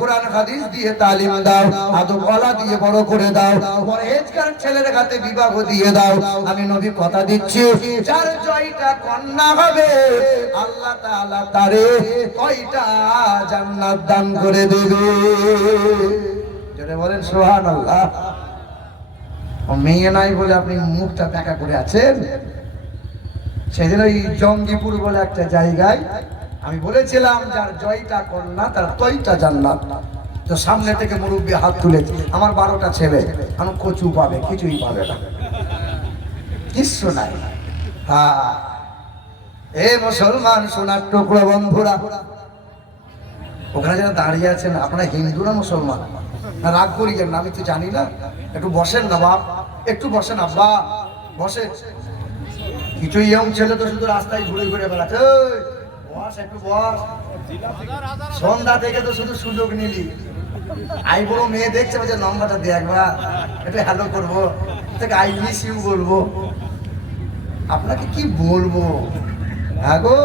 কোরআন হাদিস দিয়ে তালিম দাও, আদব ওয়ালা দিয়ে বড় করে দাও, পরহেজগার ছেলের হাতে বিবাহ দিয়ে দাও। আমি নবী কথা দিচ্ছি, যার জয়টা কন্যা হবে আল্লাহ তাআলা তারে কয়টা জান্নাত দান করে দেবে। জোরে বলেন সুবহানাল্লাহ। মেয়ে নাই বলে আপনি মুখটা দেখা করে আছেন। সেদিন ওই জঙ্গিপুর বলে একটা জায়গায় আমি বলেছিলাম, যার জয়টা কন্যা তার তয়টা জান্নাত। তো সামনে থেকে মুরব্বী হাত তুলেছে, আমার 12টা ছেলে, আমি কচু পাবে, কিছুই পাবে না, কিচ্ছু নাই। হ্যাঁ, এ মুসলমান সোনার টুকরো বন্ধুরা, ওখানে যারা দাঁড়িয়ে আছেন আপনারা হিন্দু না মুসলমান? না রাগ করিয়েন না, আমি তো জানি না। একটু বসেন না বাপ, একটু বসেন আব্বা, বসেন। কিছু ইয়ং ছেলে তো শুধু রাস্তায় ঘুরে ঘুরে বেড়াচ্ছে, বস একটু বস। সন্ধ্যা থেকে তো শুধু সুযোগ নিলি। আই বড় মেয়ে দেখছে যে নম্বরটা দিয়ে একবার একটু হ্যালো করবো, থেকে আই মিস ইউ বলবো। আপনাকে কি বলবো? হ্যাঁ গো,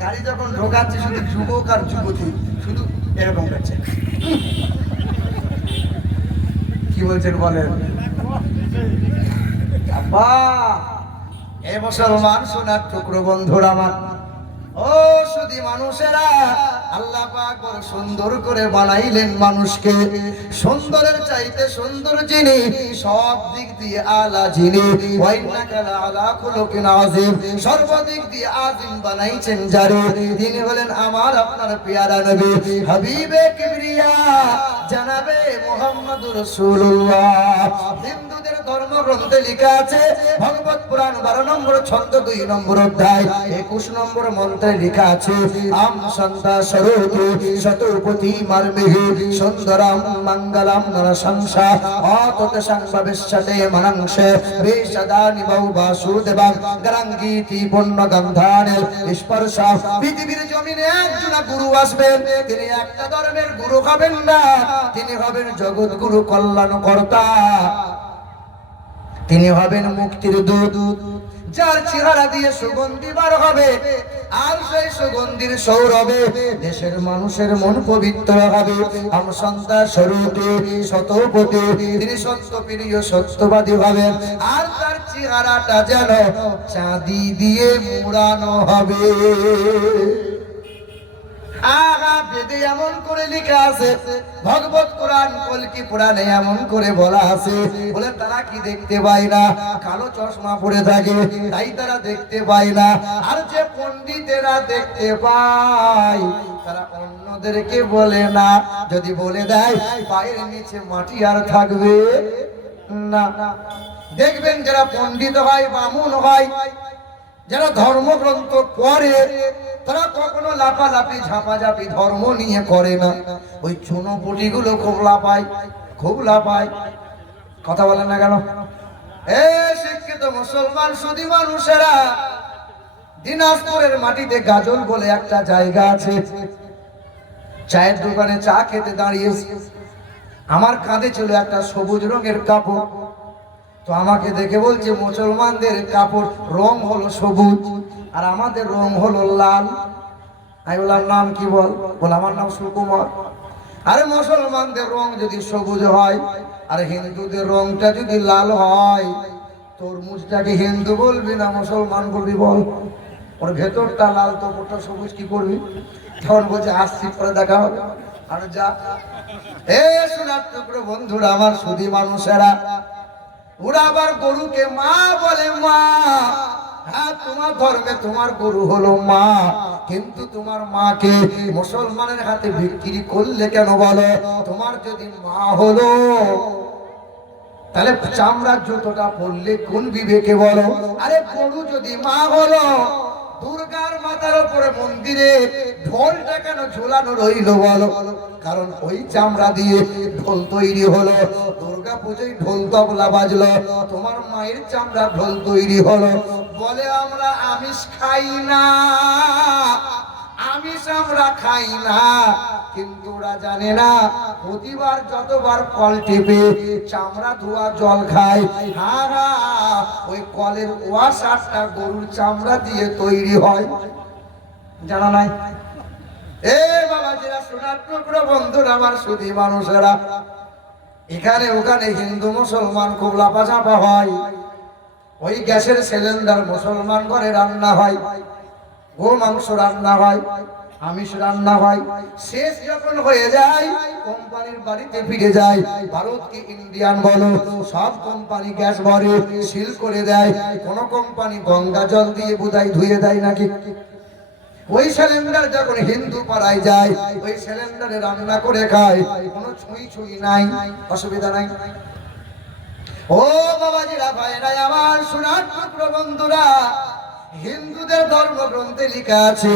গাড়ি যখন ঢোকাচ্ছে শুধু যুবক আর যুবতী শুধু এরকম করছে। কি বলছেন বলেন আব্বা? এ মুসলমান সোনার টুকরো বন্ধুরা আমার, ও শুধু মানুষেরা, আল্লাহ পাক বড় সুন্দর করে বানাইলেন মানুষকে। সুন্দরের চাইতে সুন্দর যিনি, সব দিক দিয়ে আলা যিনি, ওয়াইন্নাকা আলা খুলুকিন আযীম, সর্বদিক দিয়ে আযীম বানাইছেন যারে, তিনি হলেন আমার আপনার পেয়ারা নবী, হাবিবে কিবরিয়া জানাবে মুহাম্মদুর রাসূলুল্লাহ। হিন্দুদের ধর্মগ্রন্থে লেখা আছে, ভগবত পুরাণ 12 নম্বর ছন্দ 2 নম্বর অধ্যায় 21 নম্বর মন্ত্রে লেখা আছে, আম সন্তা স্বরূপে শতপতি মার্মেহি সুন্দরম মঙ্গলম নরসংসা অতত সংভবিষ্যতে মনংসে বেশদানি বহু বাসুদেবং গরঙ্গীতি পুণ্য গন্ধানে স্পর্শ। পৃথিবীর জমিনে একজন গুরু আসবেন, তিনি একটা ধর্মের গুরু হবেন না, তিনি হবেন জগৎ গুরু কল্যাণকর্তা, তিনি হবেন মুক্তির দূত, যার চেহারা দিয়ে সুগন্ধি বার হবে, আর সেই সুগন্ধির সৌরভে দেশের মানুষের মন পবিত্র হবে। আম সন্তা স্বরূপে শতপতি, তিনি সত্যপ্রিয় সত্যবাদী হবেন, আর তার চেহারাটা যেন চাঁদি দিয়ে মুড়ানো হবে। বেদে এমন করে লেখা আছে, ভগবত পুরাণ কল্কি পুরাণে এমন করে বলা আছে, বলে তারা কি দেখতে পায় না? কালো চশমা পরে থাকে, তাই তারা দেখতে পায় না। আর যে পণ্ডিতেরা দেখতে পায়, তারা অন্যদেরকে বলে না। যদি বলে দেয়, পায়ের নিচে মাটি আর থাকবে না। দেখবেন যারা পণ্ডিত হয়, বামুন হয়, যারা ধর্মগ্রন্থ পড়ে, তারা কখনো লাফালাফি ঝাপাঝাপি ধর্ম নিয়ে করে না। ওই চুনোপুটি গুলো খুব লাফায়, খুব লাফায়। কথা বলেন না কেন? এ শিক্ষিত মুসলমান শুধু মানুষেরা, দিনাজপুরের মাটিতে গাজল বলে একটা জায়গা আছে, চায়ের দোকানে চা খেতে দাঁড়িয়েছি, আমার কাঁধে ছিল একটা সবুজ রঙের কাপড়। তো আমাকে দেখে বলছে, মুসলমানদের কাপড় রং হলো সবুজ আর আমাদের রং হলো লাল। আমি বললাম নাম কি? বল আমার নাম সুকুমার। আরে মুসলমানদের রং যদি সবুজ হয় আর হিন্দুদের রংটা যদি লাল হয়, তরমুজটাকে হিন্দু বলবি না মুসলমান বলবি? বল, ওর ভেতরটা লাল তো ওটা সবুজ, কি করবি? তখন বলছে আসছি, পরে দেখা হবে। আর যা এ সোনার টুকরো বন্ধুরা আমার, শুধু মানুষেরা, ওরা আবার গরুকে মা বলে। মা, হ্যাঁ তোমার ধর্মে তোমার গরু হলো মা, কিন্তু তোমার মাকে মুসলমানের হাতে বিক্রি করলে কেন বলো? তোমার যদি মা হলো, তাহলে চামড়ার জুতোটা পরলে কোন বিবেকে বলো? আরে গরু যদি মা হলো, দুর্গার মাথার উপরে মন্দিরে ঢোলটা কেন ঝোলানো রইল বলো? কারণ ওই চামড়া দিয়ে ঢোল তৈরি হলো। দুর্গা পুজোয় ঢোল তবলা বাজলো, তোমার মায়ের চামড়া ঢোল তৈরি হলো। বলে আমরা আমিষ খাই না, আমিষ আমরা খাই না, কিন্তু ওরা জানে না প্রতিবার যতবার কল টেপে চামড়া ধোয়া জল খায়, ওই কলের ওয়াসারটা গরুর চামড়া দিয়ে তৈরি হয়। জানা নাই? এ বাবাজিরা, সোনার টুকরো বন্ধুরা, আমার সুধী মানুষেরা, এখানে ওখানে হিন্দু মুসলমান খুব লাফাঝাপা হয়। ওই গ্যাসের সিলিন্ডার মুসলমান ঘরে রান্না হয়, গো মাংস রান্না হয়, আমিষ রান্না হয়। শেষ যখন হয়ে যায়, কোম্পানির বাড়িতে ফিরে যায়। ভারত কি ইন্ডিয়ান বলো, সব কোম্পানি গ্যাস ভরে সিল করে দেয়। কোন কোম্পানি গঙ্গা জল দিয়ে বোধহয় ধুয়ে দেয় নাকি। ওই সিলিন্ডার যখন হিন্দু পাড়ায় যায়, ওই সিলিন্ডারে রান্না করে খায়, কোনো ছুঁই ছুঁই নাই, অসুবিধা নাই। ও বাবাজিরা, ভাইরা আমার, সোনার টুকরো বন্ধুরা, হিন্দুদের ধর্মগ্রন্থে লেখা আছে,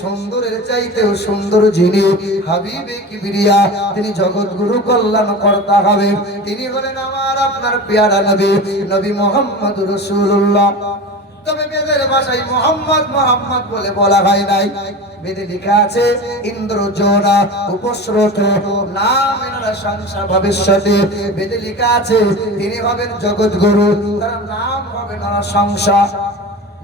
সুন্দরের চাইতেও সুন্দর যিনি, হাবিবে কিবরিয়া, তিনি জগৎগুরু কল্যাণ কর্তা হবে। তিনি হলেন আমার আপনার পেয়ারা নবী, নবী মুহাম্মদুর রাসূলুল্লাহ। তবে বেদের ভাষায় মোহাম্মদ মোহাম্মদ বলে বলা হয় নাই। বেদে লেখা আছে ইন্দ্রজোনা উপস্রোত নাম সংসা ভবিষ্যতে। বেদে লেখা আছে তিনি হবেন জগৎগুরু, তার নাম হবে নরসংসা।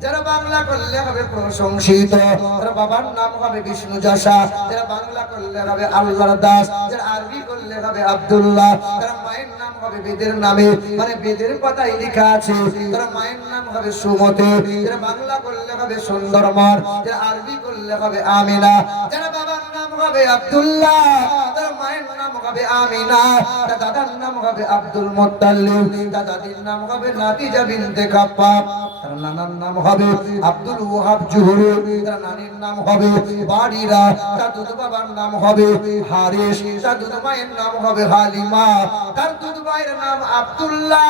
যারা বাংলা করলে হবে প্রশংসিত, যারা বাবার নাম হবে বিষ্ণু যশা, যারা বাংলা করলে হবে আল্লাহর দাস, যারা আরবি করলে হবে আব্দুল্লাহ, যারা মায়ের নাম হবে বেদের নামে, মানে বেদের কথাই লেখা আছে, যারা মায়ের নাম হবে সুমতি, যারা বাংলা করলে হবে সুন্দরমন, যারা আরবি করলে হবে আমিনা, যারা বাবার নাম হবে আব্দুল্লাহ, যারা মায়ের নাম হবে আমিনা, তার দাদার নাম হবে আব্দুল মুত্তালিব, তার দাদির নাম হবে নাতিজা বিনতে কাপ্পাব, তার নানার নাম হবে আব্দুল ওয়াহাব জুহরি, তার নানির নাম হবে বাড়িরা, তার দুধ বাবার নাম হবে হারিস, তার দুধ মায়ের নাম হবে হালিমা, তার দুধ ভাইয়ের নাম আব্দুল্লাহ,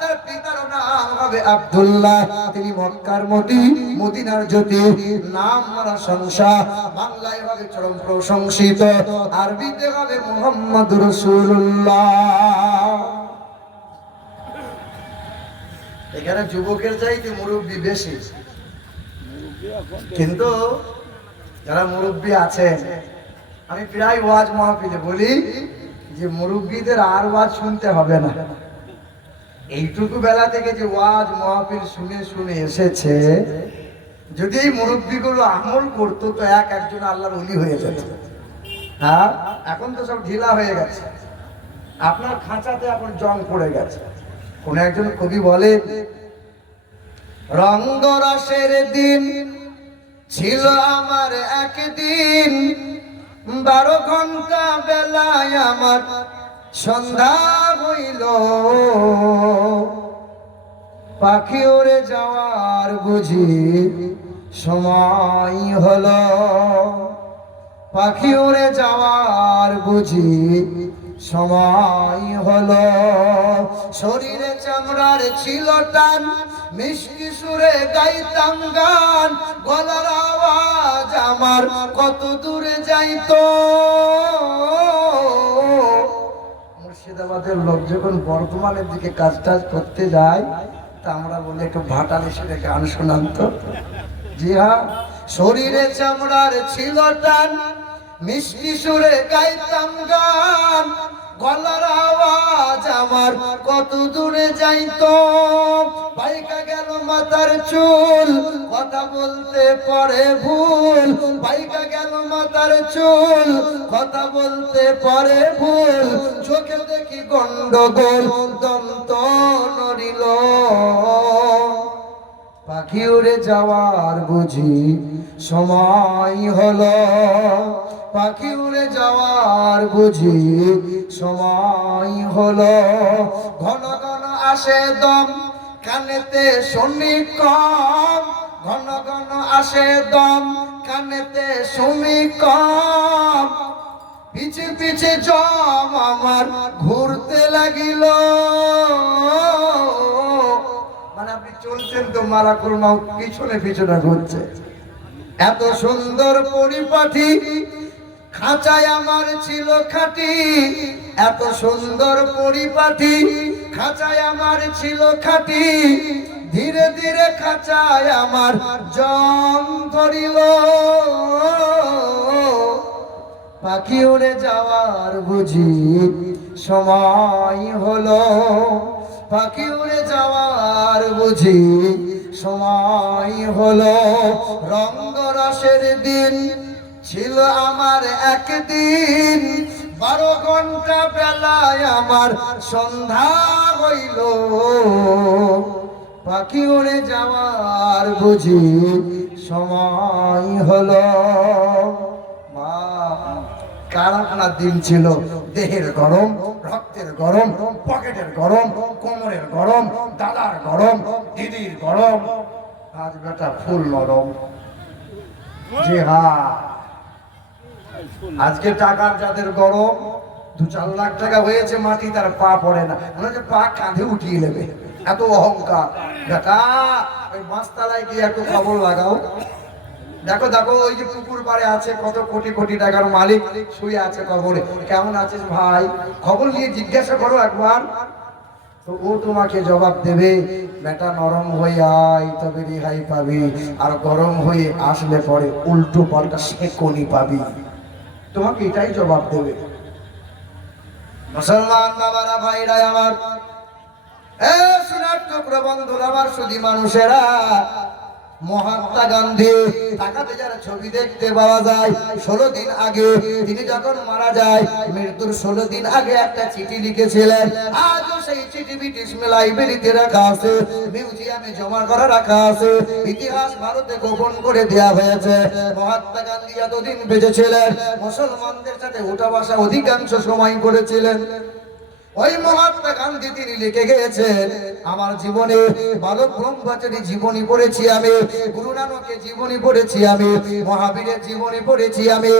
তার পিতার নাম হবে আব্দুল্লাহ। তিনি মক্কার মতি, মদিনার জ্যোতি, নাম মারা সংসা, বাংলায় হবে চরম প্রশংসিত, আরবিতে হবে মুহাম্মদুর রাসূলুল্লাহ। এখানে যুবকের চাইতে মুরব্বী বেশি, কিন্তু যারা মুরব্বী আছেন, আমি প্রায় ওয়াজ মাহফিলে বলি যে মুরব্বীদের আর ওয়াজ শুনতে হবে না। এইটুকু বেলা থেকে যে ওয়াজ মাহফিল শুনে শুনে এসেছে, যদি এই মুরব্বীগুলো আমল করতো তো একজন আল্লাহর ওলি হয়ে যেত। হ্যাঁ, এখন তো সব ঢিলা হয়ে গেছে, আপনার খাঁচাতে এখন জং পড়ে গেছে। কোন একজন কবি বলে, রঙ্গরসের দিন ছিল আমার একদিন, 12 ঘন্টা বেলায় আমার সন্ধ্যা হইল, পাখি উড়ে যাওয়ার বুঝি সময় হলো, পাখি উড়ে যাওয়ার বুঝি সময় হলো, শরীরে চামড়ার ছিল টান, মিষ্টি সুরে গাইতাম গান, গলার আওয়াজ আমার কত দূরে যাইতো। মুর্শিদাবাদের লোক যখন বর্ধমানের দিকে কাজ টাজ করতে যায়, তা আমরা বলি একটু ভাটালি সুরে গান শোনান তো। জি হ্যাঁ, শরীরে চামড়ার ছিল টান, মিষ্টি সুরে গাইতাম গান, গলার আওয়াজ আমার কত দূরে যাইতো, পাইকা গেল মাথার চুল, কথা বলতে পারে ভুল, পাইকা গেল মাথার চুল, কথা বলতে পারে ভুল, চোখে দেখি গন্ডগোল, দন্ত নড়িল, পাখি উড়ে যাওয়ার বুঝি সময় হলো, পাখি উড়ে যাওয়ার বুঝি সময় হলো, ঘন ঘন আসে দম, কানেতে শুনি কম, ঘন ঘন আসে দম, কানেতে শুনি কম, পিছে পিছে জম আমার ঘুরতে লাগিল। মানে আপনি চলছেন তো মালাকুল মাউত পিছনে পিছনে ঘুরছে। এত সুন্দর পরিপাটি খাঁচায় আমার ছিল খাঁটি, এত সুন্দর পরিপাটি খাঁচায় আমার ছিল খাঁটি, ধীরে ধীরে খাঁচায় আমার জং ধরিল, পাখি উড়ে যাওয়ার বুঝি সময় হলো, পাখি উড়ে যাওয়ার বুঝি সময় হলো, রঙ্গরসের দিন ছিল আমার একদিন 12 ঘন্টা বেলায় আমার সন্ধ্যা হইল, পাখি উড়ে যাওয়ার বুঝি সময় হলো। মা, কার আপনার দিন ছিল? দেহের গরম, রক্তের গরম, পকেটের গরম, কোমরের গরম, দাদার গরম, দিদির গরম, আজ বেটা ফুল নরম। জি হ্যাঁ, আজকে টাকার যাদের গরম, 2-4 লাখ টাকা হয়েছে, মাটি তার পা পড়ে না, মনে হচ্ছে পা কাঁধে উঠিয়ে নেবে, এত অহংকার। বেটা ওই মাছতলায় গিয়ে একটু খবর লাগাও, দেখো দেখো ওই যে পুকুর পাড়ে আছে কত কোটি কোটি টাকার মালিক শুয়ে আছে কবরে, কেমন আছিস ভাই, খবর নিয়ে জিজ্ঞাসা করো একবার, তো ও তোমাকে জবাব দেবে, বেটা নরম হয়ে আয় তবে রেহাই পাবি, আর গরম হয়ে আসলে পরে উল্টো পাল্টা সেকনি পাবি, তোমাকে এটাই জবাব দেবে। মুসলমান বাবারা, ভাইরা আমার, এ সোনার টুকরো বন্ধুরা আমার, শুধু মানুষেরা, মহাত্মা গান্ধী ঢাকাতে যারা ছবি দেখতে পাওয়া যায়, 16 দিন আগে তিনি যখন মারা যায়, মৃত্যুর 16 দিন আগে একটা চিঠি লিখেছিলেন। আজও সেই চিঠি ব্রিটিশ লাইব্রেরিতে রাখা আছে, মিউজিয়ামে জমা করা রাখা আছে, ইতিহাস ভারতে গোপন করে দেওয়া হয়েছে। মহাত্মা গান্ধী এতদিন বেঁচে ছিলেন, মুসলমানদের সাথে উঠা বসা অধিকাংশ সময় করেছিলেন। ওই মহাত্মা গান্ধী তিনি লিখে গিয়েছেন, আমার জীবনে বালক ব্রহ্মচারী জীবনী পড়েছি আমি, গুরু নানকের জীবনী পড়েছি আমি, মহাবীরের জীবনী পড়েছি আমি,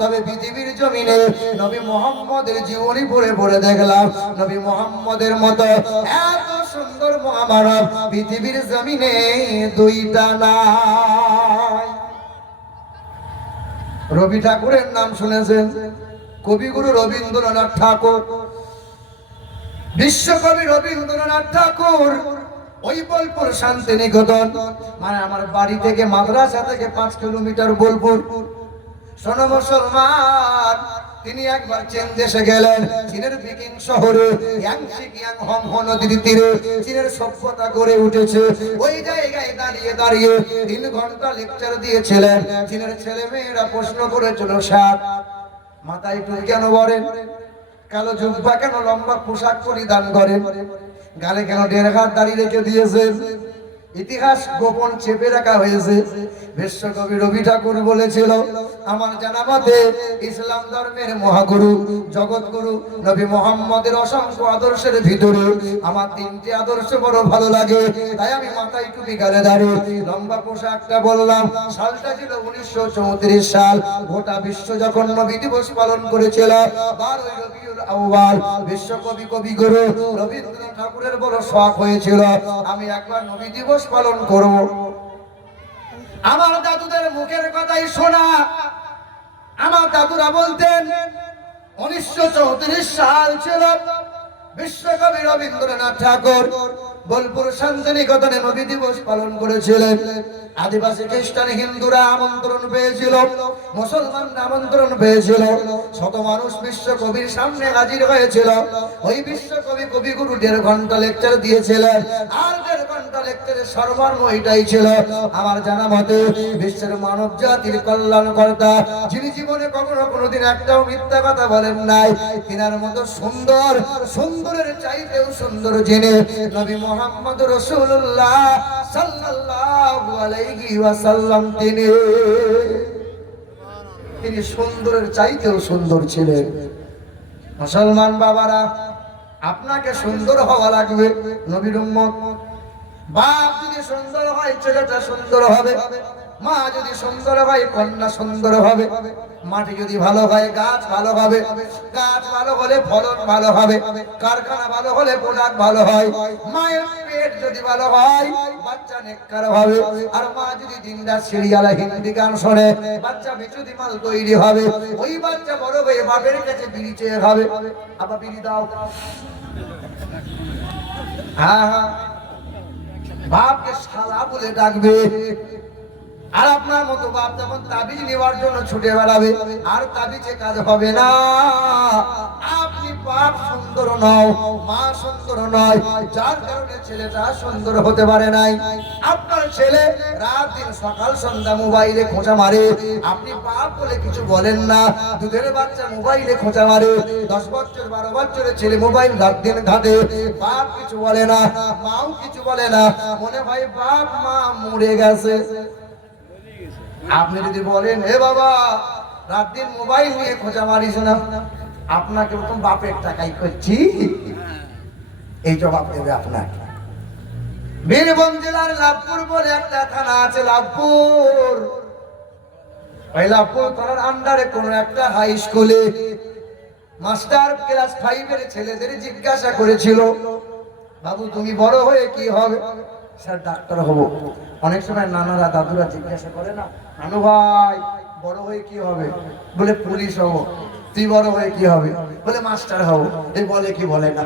তবে পৃথিবীর জমিনে নবী মুহাম্মদের জীবনী পড়ে পড়ে দেখলাম, নবী মুহাম্মদের মতো এত সুন্দর মহামানব পৃথিবীর জমিনে দুইটা নাই। রবি ঠাকুরের নাম শুনেছেন? কবিগুরু রবীন্দ্রনাথ ঠাকুর, বিশ্বকবি রবীন্দ্রনাথ ঠাকুর ওই বোলপুর শান্তিনিকেতন, মানে আমার বাড়ি থেকে মাদ্রাসা থেকে 5 কিলোমিটার বোলপুর। শোনো মুসলমান, তিনি একবার চীন দেশে গেলেন, চীনের পিকিং শহরে ইয়াংশি-কিয়াংহো নদীর তীরে চীনের সভ্যতা গড়ে উঠেছে। ওই জায়গায় দাঁড়িয়ে দাঁড়িয়ে 3 ঘন্টা লেকচার দিয়েছিলেন। চীনের ছেলে মেয়েরা প্রশ্ন করেছিল, স্যার মাথায় টুপি কেন পরেন, কালো জুব্বা কেন, লম্বা পোশাক পরিধান করেন, গালে কেন 1.5 হাত দাড়ি রেখে দিয়েছেন? ইতিহাস গোপন চেপে রাখা হয়েছে। বিশ্বকবি রবি ঠাকুর বলেছিল, আমার জানা মতে ইসলাম ধর্মের মহাগুরু জগৎগুরু নবী মুহাম্মদের অসংখ্য আদর্শের ভিতরে আমার 3টি আদর্শ বড় ভালো লাগে, তাই আমি মাথায় টুপি, গালে দাড়ি, লম্বা পোশাকটা বললাম। সালটা ছিল 1934 সাল। গোটা বিশ্ব যখন নবী দিবস পালন করেছিল 12ই রবিউল আউয়াল, বিশ্বকবি কবিগুরু রবীন্দ্রনাথ ঠাকুরের বড় শখ হয়েছিল, আমি একবার নবী দিবস পালন করব। আমার দাদুদের মুখের কথাই শোনা, আমার দাদুরা বলতেন 1934 সাল ছিল, বিশ্বকবি রবীন্দ্রনাথ ঠাকুর বোলপুর শান্তিনিকেতনে নবী দিবস পালন করেছিলেন। আদিবাসী খ্রিস্টান হিন্দুরা আমন্ত্রণ পেয়েছিল, মুসলমানরা আমন্ত্রণ পেয়েছিল, শত মানুষ বিশ্বকবির সামনে হাজির হয়েছিল। ওই বিশ্বকবি কবিগুরু 1.5 ঘন্টা লেকচার দিয়েছিলেন, আর 1.5 ঘন্টা লেকচারের সর্বর্ম এটাই ছিল, আমার জানা মতে বিশ্বের মানব জাতির কল্যাণকর্তা, যিনি জীবনে কখনো কোনোদিন একটাও মিথ্যা কথা বলেন নাই, তিনার মতো সুন্দর, সুন্দরের চাইতেও সুন্দর যিনি, নবী মুহাম্মদ রাসূলুল্লাহ সাল্লাল্লাহু আলাইহি ওয়াসাল্লাম, তিনি সুন্দরের চাইতেও সুন্দর ছিলেন। মুসলমান বাবারা, আপনাকে সুন্দর হওয়া লাগবে, নবীর উম্মত। বাপ যদি সুন্দর হয় ছেলেটা সুন্দর হবে, মা যদি সুন্দর হয় কন্যা সুন্দর হবে, মাটি যদি ভালো হয় গাছ ভালো হবে, গাছ ভালো হলে ফলন ভালো হবে, কারখানা ভালো হলে প্রোডাক্ট ভালো হয়, মায়ের পেট যদি ভালো হয় বাচ্চা নেককার হবে, আর মা যদি দিনরাত সিরিয়াল হিন্দি গান শোনে বাচ্চা বিচুদি মাল তৈরি হবে। ওই বাচ্চা বড় হয়ে বাপের কাছে বিড়ি চেয়ে খাবে, আবার বিড়ি দাও, হ্যাঁ হ্যাঁ, বাপকে শালা বলে ডাকবে। আর আপনার মতো বাপ যখন তাবিজ নেওয়ার জন্য ছুটে বেড়াবে, আর তাবিজে কাজ হবে না। আপনি বাপ সুন্দর নও, মা সুন্দর নয়, যার কারণে ছেলেটা সুন্দর হতে পারে নাই। আপনার ছেলে রাত দিন সকাল সন্ধ্যা মোবাইলে খোঁচা মারে, আপনি বাপ বলে কিছু বলেন না। দুধের বাচ্চা মোবাইলে খোঁচা মারে, 10 বছর 12 বছরের ছেলে মোবাইল রাত দিন ঘাটে, বাপ কিছু বলে না, মাও কিছু বলে না, মনে হয় বাপ মা মরে গেছে। আপনি যদি বলেন এ বাবা রাত দিন মোবাইল নিয়ে খোঁজা মারিস না, আপনাকে প্রথম বাপের টাকাই করছি, এই জবাব দেবে আপনাকে। বীরভূম জেলার লাভপুর বলে একটা থানা আছে, লাভপুর। ওই লাভপুর থানার আন্ডারে কোন একটা হাই স্কুলে মাস্টার ক্লাস 5 এর ছেলেদের জিজ্ঞাসা করেছিল, বাবু তুমি বড় হয়ে কি হবে? স্যার ডাক্তার হব। অনেক সময় নানারা দাদুরা জিজ্ঞাসা করে না, নানু ভাই বড় হয়ে কি হবে? বলে পুলিশ হব। তুই বড় হয়ে কি হবে? বলে মাস্টার হব। এই বলে কি বলে না।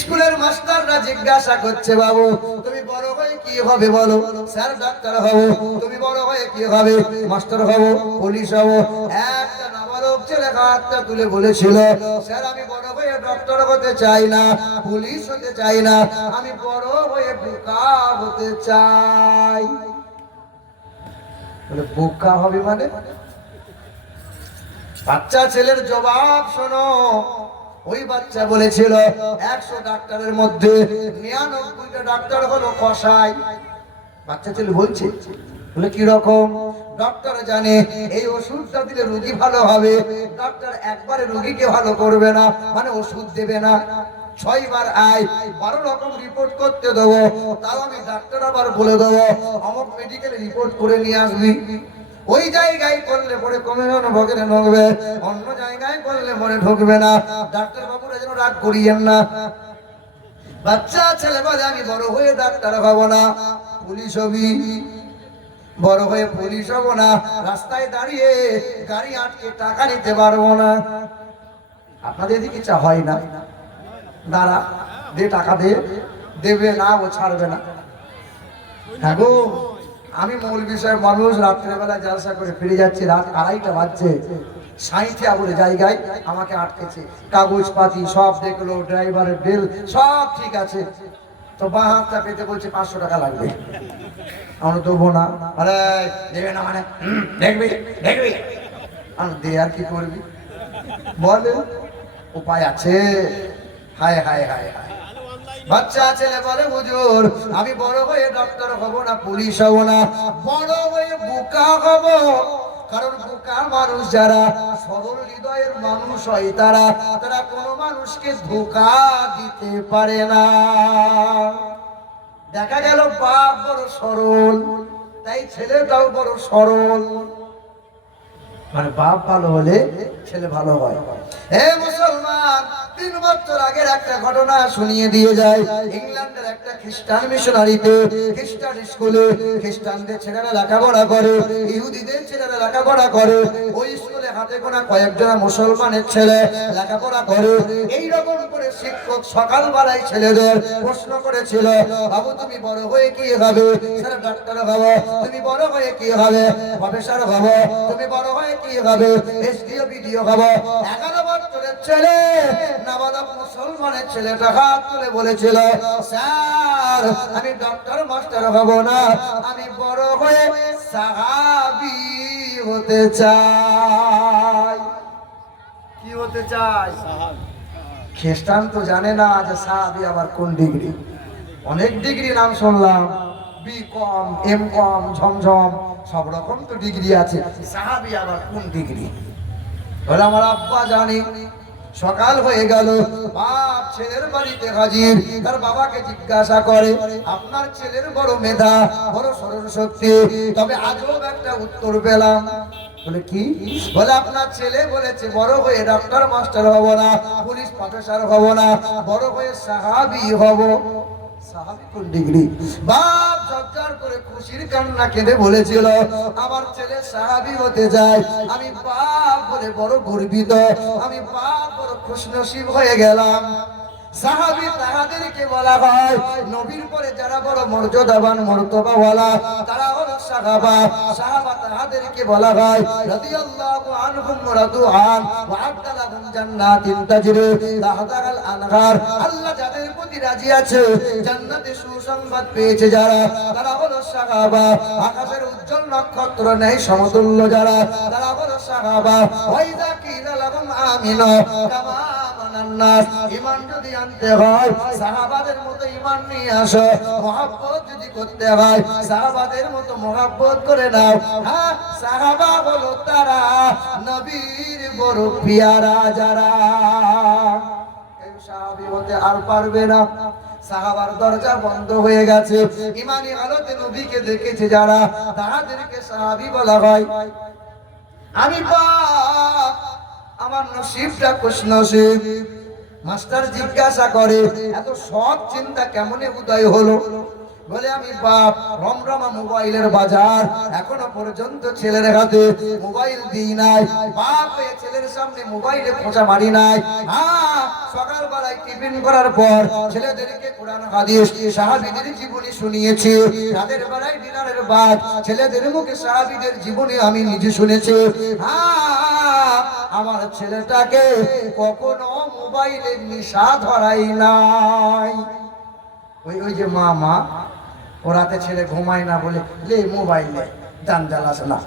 স্কুলের মাস্টাররা জিজ্ঞাসা করছে, বাবু তুমি বড় হয়ে কি হবে বলো? স্যার ডাক্তার হব। তুমি বড় হয়ে কি হবে? মাস্টার হব, পুলিশ হব। একটা নাবালক ছেলে হাতটা তুলে বলেছিল, স্যার আমি বড় হয়ে ডক্টর হতে চাই না, পুলিশ হতে চাই না, আমি বড় হয়ে বোকা হতে চাই। বলে বোকা হবে মানে? বাচ্চা ছেলের জবাব শোনো। ওই বাচ্চা বলেছিল 100 ডাক্তারের মধ্যে 99টা ডাক্তার হলো কসাই। বাচ্চা ছেলে বলছে, বলে কি রকম? ডক্টর জানে এই ওষুধটা দিলে রোগী ভালো হবে, ডক্টর একবারে রোগীকে ভালো করবে না, মানে ওষুধ দেবে না। 6 বার আয়, 12 রকম রিপোর্ট করতে দেবো, তাও আমি ডাক্তার আবার বলে দেবো অমুক মেডিকেলে রিপোর্ট করে নিয়ে আসবি। ওই জায়গায় করলে পরে কমিশন ভোগের ঢুকবে, অন্য জায়গায় করলে পরে ঢুকবে না। ডাক্তার বাবুরা যেন রাগ করিয়েন না। বাচ্চা ছেলে বলে আমি বড় হয়ে ডাক্তার হব না, পুলিশ হবি। বড় হয়ে পুলিশ হব না, রাস্তায় দাঁড়িয়ে গাড়ি আটকে টাকা নিতে পারবো না। আপনাদের এদিকে চা হয় না? দাঁড়া দে, টাকা দে, দেবে না ও ছাড়বে না। হ্যাঁ গো, আমি মূল বিষয় মানুষ, রাত্রেবেলা জালসা করে ফিরে যাচ্ছি, রাত 2:30 বাজছে। সাঁইথিয়া বলে জায়গায় আমাকে আটকেছে, কাগজপাতি সব দেখলো, ড্রাইভারের বিল সব ঠিক আছে, তো বাঁ হাতটা পেতে বলছে 500 টাকা লাগবে। আমরা দেবো না। আরে দেবে না মানে? দেখবি দেখবি। আমি দে, আর কি করবি বলে? উপায় আছে? হায় হায় হায় হায়। বাচ্চা ছেলে বলে হুজুর আমি বড় হয়ে ডক্টর হব না, পুলিশ হব না, বড় হয়ে বোকা হব। কারণ বোকা মানুষ যারা, সরল হৃদয়ের মানুষ হয় তারা, তারা কোনো মানুষকে ধোঁকা দিতে পারে না। দেখা গেল বাপ বড় সরল, তাই ছেলেটাও বড় সরল। মানে বাপ ভালো হলে ছেলে ভালো হয়। হে মুসলমান, 3 বছর আগের একটা ঘটনা শুনিয়ে দিয়ে যায়। ইংল্যান্ডের একটা খ্রিস্টান মিশনারিতে, খ্রিস্টান স্কুলে খ্রিস্টানদের ছেলেরা লেখাপড়া করে, ইহুদিদের ছেলেরা লেখাপড়া করে। ওই স্কুলে হাতে গোনা কয়েকজন মুসলমানের ছেলে লেখাপড়া করে। এইরকম করে শিক্ষক সকালবেলায় ছেলেদের প্রশ্ন করেছিল, বাবু তুমি বড় হয়ে কি হবে? স্যার ডাক্তার হব। তুমি বড় হয়ে কি হবে? প্রফেসর হব। তুমি বড় হয়ে কি হবে? এসডিও বিডিও হব। 11 বছরের ছেলে, নাবালক মুসলমানের ছেলেটা হাত তুলে বলেছিল, স্যার আমি ডক্টর মাস্টার হব না, আমি বড় হয়ে সাহাবী হতে চাই। কি হতে চাই? খ্রিস্টান তো জানে না যে সাহাবী আবার কোন ডিগ্রি। অনেক ডিগ্রি নাম শুনলাম, বিকম, এমকম, ঝমঝম, সব রকম তো ডিগ্রি আছে, সাহাবী আবার কোন ডিগ্রি? বলে আমার আব্বা জানি। সকাল হয়ে গেল, বাপ ছেলের বাড়িতে হাজির। তার বাবাকে জিজ্ঞাসা করে, আপনার ছেলের বড় মেধা, বড় স্মরণ শক্তি, তবে আজব একটা উত্তর পেলাম। বলে কি? বলে আপনার ছেলে বলেছে বড় হয়ে ডক্টর মাস্টার হব না, পুলিশ প্রফেসর হব না, বড় হয়ে সাহাবী হব। সাহাবী কোন ডিগ্রি? বাপ ঝরঝর করে খুশির কান্না কেঁদে বলেছিল, আমার ছেলে সাহাবী হতে যায়। আমি বাপ বলে বড় গর্বিত, আমি বাপ বড় খুশনসিব হয়ে গেলাম। সাহাবী তাহাদেরকে বলা হয় নবীর পরে যারা বড় মর্যাদাবান মর্তবাওয়ালা তারা হলো সাহাবা। সাহাবা তাহাদেরকে বলা হয় রাদিয়াল্লাহু আনহুম ওয়া রাদু আন ওয়া আ'আদ্দা লাহুম জান্নাতিন তাজরি তাহতাহাল আনহার। আল্লাহ যাদের প্রতি রাজি আছে, জান্নাতে সুসংবাদ পেয়েছে যারা, তারা হলো সাহাবা। আকাশের উজ্জ্বল নক্ষত্র নেই সমতুল্য যারা, তারা হলো সাহাবা। ওয়াইদা কিলা লাহুম আমিনু কামা আমানান নাস। ঈমান যদি আনতে হয় সাহাবাদের মতো ঈমান নিয়ে আসো, মহব্বত যদি করতে হয় সাহাবাদের মতো মহব্বত করে নাও। হ্যাঁ, সাহাবা হলো তারা নবীর বড় পিয়ারা যারা। এই সাহাবী হতে আর পারবে না। সাহাবার দরজা বন্ধ হয়ে গেছে। ঈমানি হালতে নবীকে দেখেছে যারা, তাদেরকে সাহাবী বলা হয়। আমি পাপ, আমার নসিবটা খুশনসিব। মাস্টার জিজ্ঞাসা করে এত সব চিন্তা কেমনে উদয় হলো? বলে আমি বাপ, রমরমা মোবাইলের বাজার, এখনো পর্যন্ত ছেলের হাতে মোবাইল দিই নাই। বাপ এই ছেলের সামনে মোবাইলে খোঁচা মারি নাই। হ্যাঁ, সকালবেলায় টিফিন করার পর ছেলেদেরকে কোরআন হাদিস সাহাবীদের জীবনী শুনিয়েছি। রাতের বেলায় ডিনারের বাদ ছেলেদের মুখে সাহাবীদের জীবনী আমি নিজে শুনেছি। হ্যাঁ, আমার ছেলেটাকে কখনো মোবাইলের নেশা ধরাই নাই। ওই যে মা ও রাতে ছেলে ঘুমায় না বলে লে মোবাইলে জানজাল আসে না,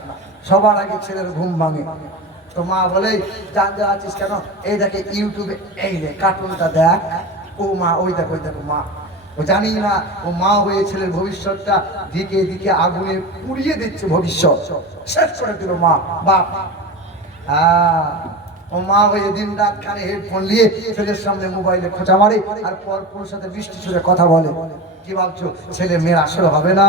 সবার আগে ছেলের ঘুম ভাঙে। তো মা বলে জানজাল আছিস কেন? এই দেখে ইউটিউবে এই রে কার্টুনটা দেখ। ও মা ওই দেখো মা, ও জানি না ও মা হয়ে ছেলের ভবিষ্যৎটা দিকে দিকে আগুনে পুড়িয়ে দিচ্ছে, ভবিষ্যৎ শেষ করে দিল মা বাপ। ও মা হয়ে দিন রাত কানে হেডফোন নিয়ে ছেলের সামনে মোবাইলে খোঁচা মারে আর পরপুর সাথে বৃষ্টি ছুড়ে কথা বলে। কি ভাবছো ছেলে মেয়ের আসলে হবে না?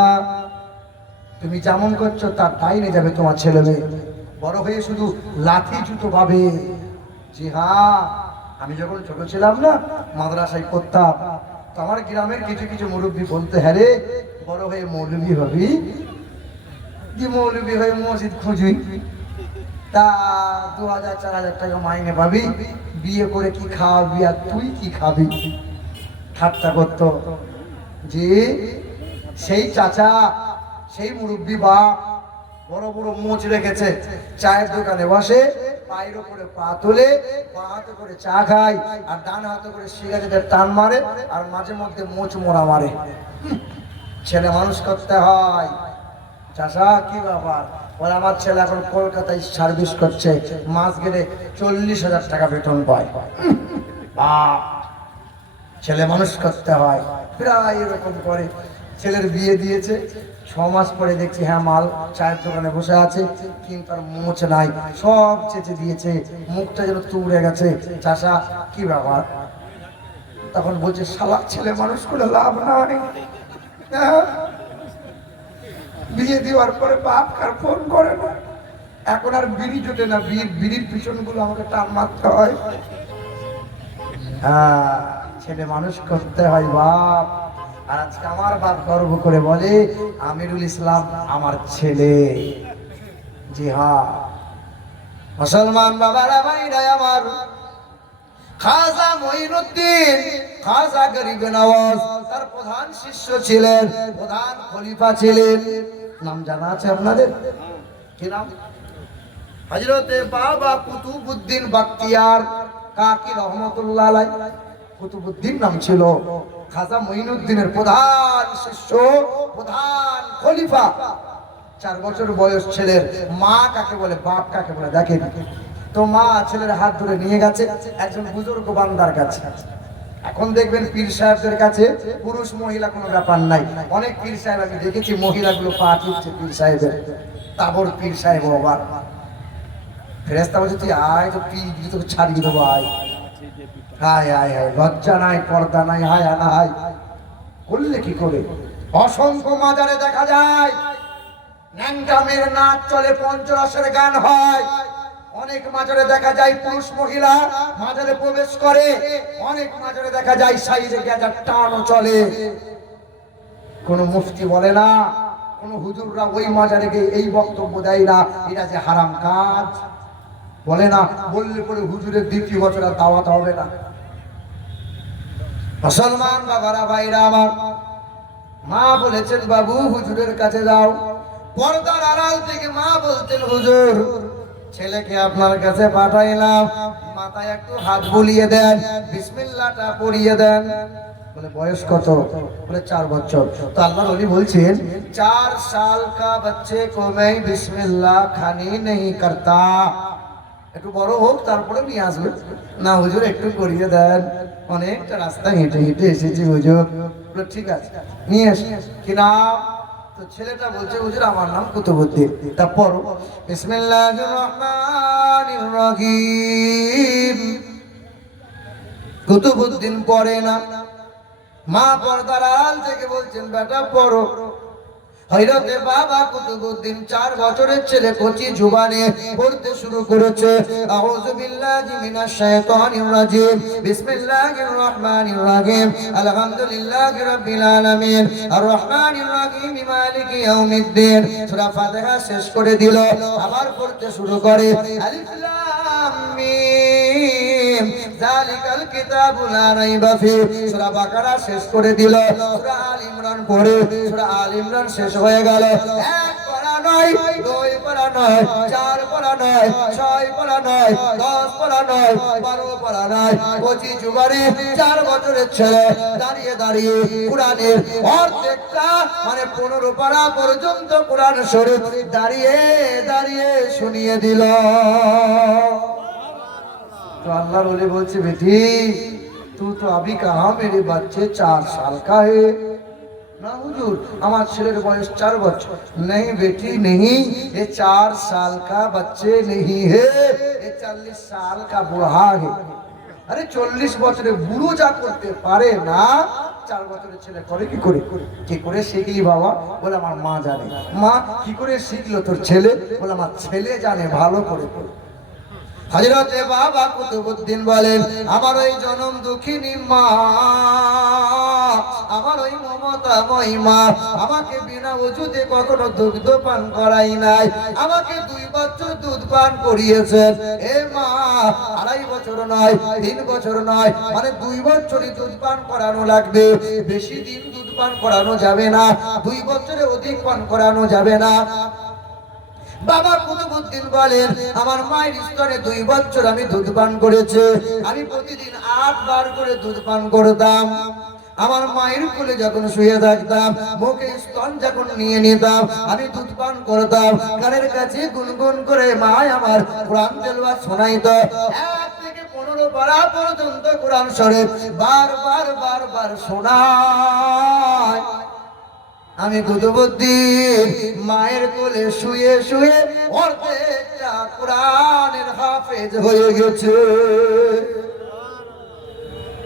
তুমি যেমন করছো তার তাই নিয়ে যাবে তোমার ছেলে মেয়ে। বড় হয়ে শুধু লাঠি জুতো পাবে। জি হ্যাঁ, আমি যখন ছোট ছিলাম না, মাদ্রাসায় পড়তাম, তো আমার গ্রামের কিছু কিছু মুরব্বী বলতে, হ্যাঁ রে বড় হয়ে মৌলবী হবি, যে মৌলবী হয়ে মসজিদ খুঁজবি, তা 2000-4000 টাকা মাইনে পাবি, বিয়ে করে কি খাওয়াবি আর তুই কি খাবি? ঠাট্টা করতো। যে সেই চাচা, সেই মুরব্বী বাপ বড় বড় মোচ রেখেছে, চায়ের দোকানে বসে, পায়ের উপরে পা তোলে, পা হাতে করে চা খায় আর ডান হাতে করে সিগারেটের টান মারে আর মাঝে মধ্যে মোচ মোড়া মারে। ছেলে মানুষ করতে হয়। চাচা কি ব্যাপার? বলে আমার ছেলে এখন কলকাতায় সার্ভিস করছে, মাস গেলে 40,000 টাকা বেতন পায়। বাপ, ছেলে মানুষ করতে হয়। প্রায় এরকম করে ছেলের বিয়ে দিয়েছে, 6 মাস পরে দেখছি হ্যাঁ মাল চায়ের দোকানে বসে আছে, কিন্তু আর মোচ নাই, সব চেঁচে দিয়েছে, মুখটা যেন তুড়ে গেছে। চাচা কি ব্যাপার? তখন বলছে শালা ছেলে মানুষ করে লাভ নাই। বিয়ে দেওয়ার পরে বাপ কার ফোন করে না, এখন আর বিড়ি জোটে না, বিড়ির পিছন গুলো আমাকে টান মারতে হয়। ছেলে মানুষ করতে হয় বাপ। আর আজকে আমার বাপ গর্ব করে বলে আমিরুল ইসলাম আমার ছেলে। জি হ্যাঁ, মুসলমান বাবারা ভাইরা আমার, খাজা মঈনুদ্দিন খাজা গরিব নওয়াজ তার প্রধান শিষ্য ছিলেন, প্রধান খলিফা ছিলেন। নাম জানা আছে আপনাদের? কি নাম? হযরতে বাবা কুতুবউদ্দিন বখতিয়ার কাকি রহমাতুল্লাহ আলাইহি। কুতুবউদ্দিন নাম ছিল। খাজা মঈনুদ্দিনের প্রধান শিষ্য, প্রধান খলিফা। 4 বছর বয়স ছেলের মা কাকে বলে, বাপ কাকে বলে দেখেন। তো মা ছেলের হাত ধরে নিয়ে গেছে একজন বুজুর্গ বান্দার কাছে। এখন দেখবেন পীর সাহেবদের কাছে পুরুষ মহিলা কোনো ব্যাপার নাই। অনেক পীর সাহেব আমি দেখেছি মহিলাগুলো পা টিপছে পীর সাহেবের। তাবর পীর সাহেব আবার ফেরেশতা বলছে তুই আয়, তো পীর দিয়ে তোকে ছাড়িয়ে দেবো, আয় আয় আয় আয়। লজ্জা নাই, পর্দা নাই, হায় আনা হায় করলে কি করে? অসংখ্য মাজারে দেখা যায় ন্যাংটামের নাচ চলে, পঞ্চরসের গান হয়। অনেক মাজারে দেখা যায় পুরুষ মহিলা মাজারে প্রবেশ করে, অনেক মাজারে দেখা যায় সাইডে গেজার টানও চলে। কোন মুফতি বলে না, কোন হুজুররা ওই মাজারে গিয়ে এই বক্তব্য দেয় না এটা যে হারাম কাজ, বলে না। বললে পরে হুজুরের 2য় বছর আর দাওয়াত হবে না। মুসলমান বাবারা ভাইরা আমার, মা বলেছেন বাবু হুজুরের কাছে যাও। পর্দার আড়াল থেকে মা বলতেন হুজুর ছেলেকে আপনার কাছে পাঠাইলাম, মাথায় একটু হাত বুলিয়ে দেন, বিসমিল্লাহটা পড়িয়ে দেন। বলে বয়স কত? বলে 4 বছর। তো আল্লাহর ওলি বলছেন 4 साल का बच्चे को मैं बिस्मिल्लाह खानी नहीं करता। একটু বড় হোক তারপরে নিয়ে আসবে। না হুজুর একটু করিয়ে দেন, অনেকটা রাস্তা হেঁটে হেঁটে এসেছি হুজুর। বলে ঠিক আছে নিয়ে আসি। কি নাম? তো ছেলেটা বলছে হুজুর আমার নাম কুতুবউদ্দিন। তারপর বিসমিল্লাহির রহমানির রহিম। কুতুবউদ্দিন পড়ে না। মা পর্দার আড়াল থেকে বলছেন বেটা পড়ো। হযরতে বাবা কুতুবউদ্দিন 4 বছরের ছেলে কচি জুবানে পড়তে শুরু করেছে। আউযু বিল্লাহি মিনাশ শাইতানির রাজিম। বিসমিল্লাহির রহমানির রহিম। আলহামদুলিল্লাহি রাব্বিল আলামিন। আর রহমানির রহিম মালিকি ইয়াউমিদ্দিন। সূরা ফাতিহা শেষ করে দিল, আবার পড়তে শুরু করে আলিফ লাম মিম যালিকাল কিতাবু লা রাইবা ফিহি। সূরা বাকারা শেষ করে দিল, সূরা আল ইমরান পড়ে সূরা আল ইমরান শেষ হয়ে গেল। 1 পারা নয়, 2 পারা নয়, 4 পারা নয়, 6 পারা নয়, 10 পারা নয়, 12 পারা নয়। কচি জুবানে 4 বছরের ছেলে দাঁড়িয়ে দাঁড়িয়ে কোরআনের অর্ধেকটা মানে 15 পারা পর্যন্ত কোরআন শরীফ দাঁড়িয়ে দাঁড়িয়ে শুনিয়ে দিল। तो अल्लाह रोले बोलছে बेटी तू तो अभी कहाँ मेरे बच्चे 4 साल का है। ना हुजूर हमारे ছেলের বয়স 4 বছর। नहीं बेटी नहीं, ये 4 साल का बच्चे नहीं है, ये 40 साल का बूढ़ा है। अरे 40 বছরে বুড়ো যা করতে পারে না 4 বছরের ছেলে করে কি করে? কি করে শিখলি বাবা? বলে আমার মা জানে। মা কি করে শিখলো তোর ছেলে? বলে আমার ছেলে জানে ভালো করে। হযরতে বাবা কুতুবউদ্দিন বলেন আমার ওই জনম দুঃখিনী মা, আমার ওই মমতাময়ী মা আমাকে বিনা ওযুতে কখনো দুগ্ধ পান করাই নাই, আমাকে 2 বছর দুধ পান করিয়েছেন। এ মা 2.5 বছর নয়, 3 বছর নয়, মানে 2 বছরই দুধ পান করানো লাগবে। বেশি দিন দুধ পান করানো যাবে না, 2 বছরের অধিক পান করানো যাবে না। বাবা কুতুবউদ্দিন বলেন আমার মায়ের স্তনে 2 বছর আমি দুধ পান করেছি। আমি প্রতিদিন 8 বার করে দুধ পান করতাম। আমার মায়ের কোলে যখন শুয়ে থাকতাম, মুখে স্তন যখন নিয়ে নিতাম, আমি দুধ পান করতাম। কানের কাছে গুনগুন করে মা আমার কোরআন তেলাওয়াত শোনাইতো। 1 থেকে 15 পারা পর্যন্ত কোরআন শরীফ বারবার শোনায়। আমি কুতুবউদ্দিন মায়ের কোলে শুয়ে শুয়ে অর্ধেকটা কোরআনের হাফেজ হয়ে গেছে।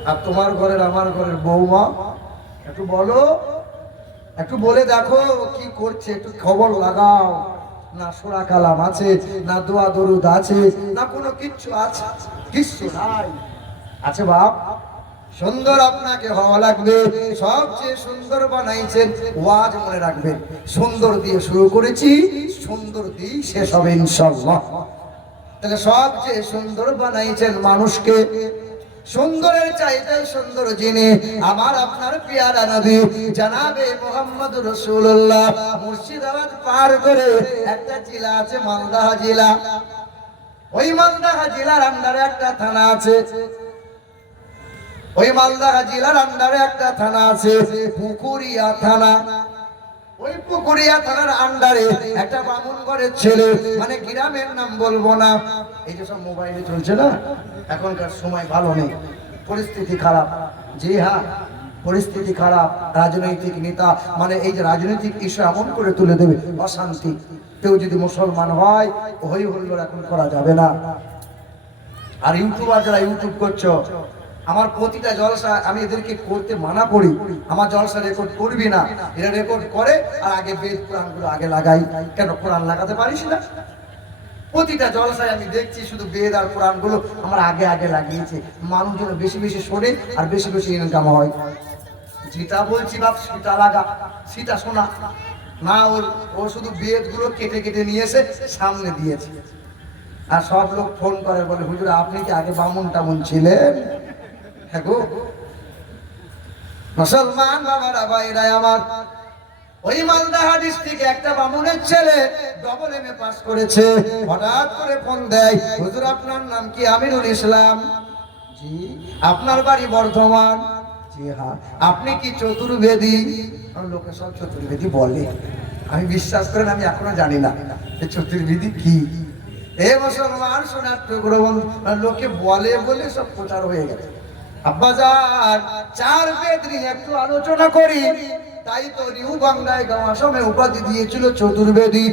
আর তোমার ঘরের আমার ঘরের বৌমা একটু বলো, একটু বলে দেখো কি করছে, একটু খবর লাগাও। না সূরা কালাম আছে, না দোয়া দরুদ আছে, না কোনো কিচ্ছু আছে, কিচ্ছু নাই। আছে বাপ সুন্দর আপনাকে হওয়া লাগবে। সবচেয়ে সুন্দর বানাইছেন ওয়াজ মনে রাখবেন। সুন্দর দিয়ে শুরু করেছি, সুন্দর দিয়ে শেষ হবে ইনশাআল্লাহ। তাহলে সবচেয়ে সুন্দর বানাইছেন মানুষকে। সুন্দরের চাইতে সুন্দর যিনি আমার আপনার পেয়ারা নবী জনাবে মুহাম্মদ রাসূলুল্লাহ। মুর্শিদাবাদ পার করে একটা জেলা আছে মালদহ জেলা। ওই মালদহ জেলার আন্ডারে একটা থানা আছে। ওই মালদহ জেলার আন্ডারে একটা থানা আছে পুকুরিয়া থানা। ওই পুকুরিয়া থানার আন্ডারে একটা বামুন ঘরের ছেলে, মানে গ্রামের নাম বলবো না। এই যে সব মোবাইলে চলছে না, এখনকার সময় ভালো নেই, পরিস্থিতি খারাপ। জি হ্যাঁ পরিস্থিতি খারাপ। রাজনৈতিক নেতা মানে এই যে রাজনৈতিক ইস্যু এমন করে তুলে দেবে অশান্তি। কেউ যদি মুসলমান হয় হই হল্লোড় এখন করা যাবে না। আর ইউটিউবার যারা ইউটিউব করছো, আমার প্রতিটা জলসা আমি এদেরকে করতে মানা করি। আমার জলসা রেকর্ড করবি না, এরা রেকর্ড করে আর আগে বেদ কোরআনগুলো আগে লাগাই। কেন কোরআন লাগাতে পারিস না? প্রতিটা জলসায় আমি দেখছি শুধু বেদ আর কোরআনগুলো আমার আগে আগে লাগিয়েছে। মানুষ যেন বেশি বেশি শোনে আর বেশি বেশি ইনকাম হয়। যেটা বলছি বাপ সেটা লাগা, সেটা শোনা না। ও শুধু বেদগুলো কেটে কেটে নিয়ে এসে সামনে দিয়েছে। আর সব লোক ফোন করে বলে হুজুর আপনি কি আগে বামুন টামুন ছিলেন? হ্যাঁ গো মুসলমান বাবারা ভাইরা আমার, ওই মালদা ডিস্ট্রিক্টে একটা বামুনের ছেলে ডবল এমএ পাস করেছে। হঠাৎ করে ফোন দেয়, হুজুর আপনার নাম কি? আমিনুল ইসলাম। জি। আপনার বাড়ি বর্ধমান? জি হ্যাঁ। আপনি কি চতুর্বেদী? লোকে সব চতুর্বেদী বলে, আমি বিশ্বাস করেন আমি এখনো জানি না চতুর্বেদী কি। এ মুসলমান সোনার টুকরো, লোকে বলে বলে সব প্রচার হয়ে গেছে। আব্বাজান, চার বেদ নিয়ে একটু আলোচনা করি, তাই তো নিউ বাংলায় গাঁও আসামে উপাধি দিয়েছিল চতুর্বেদী।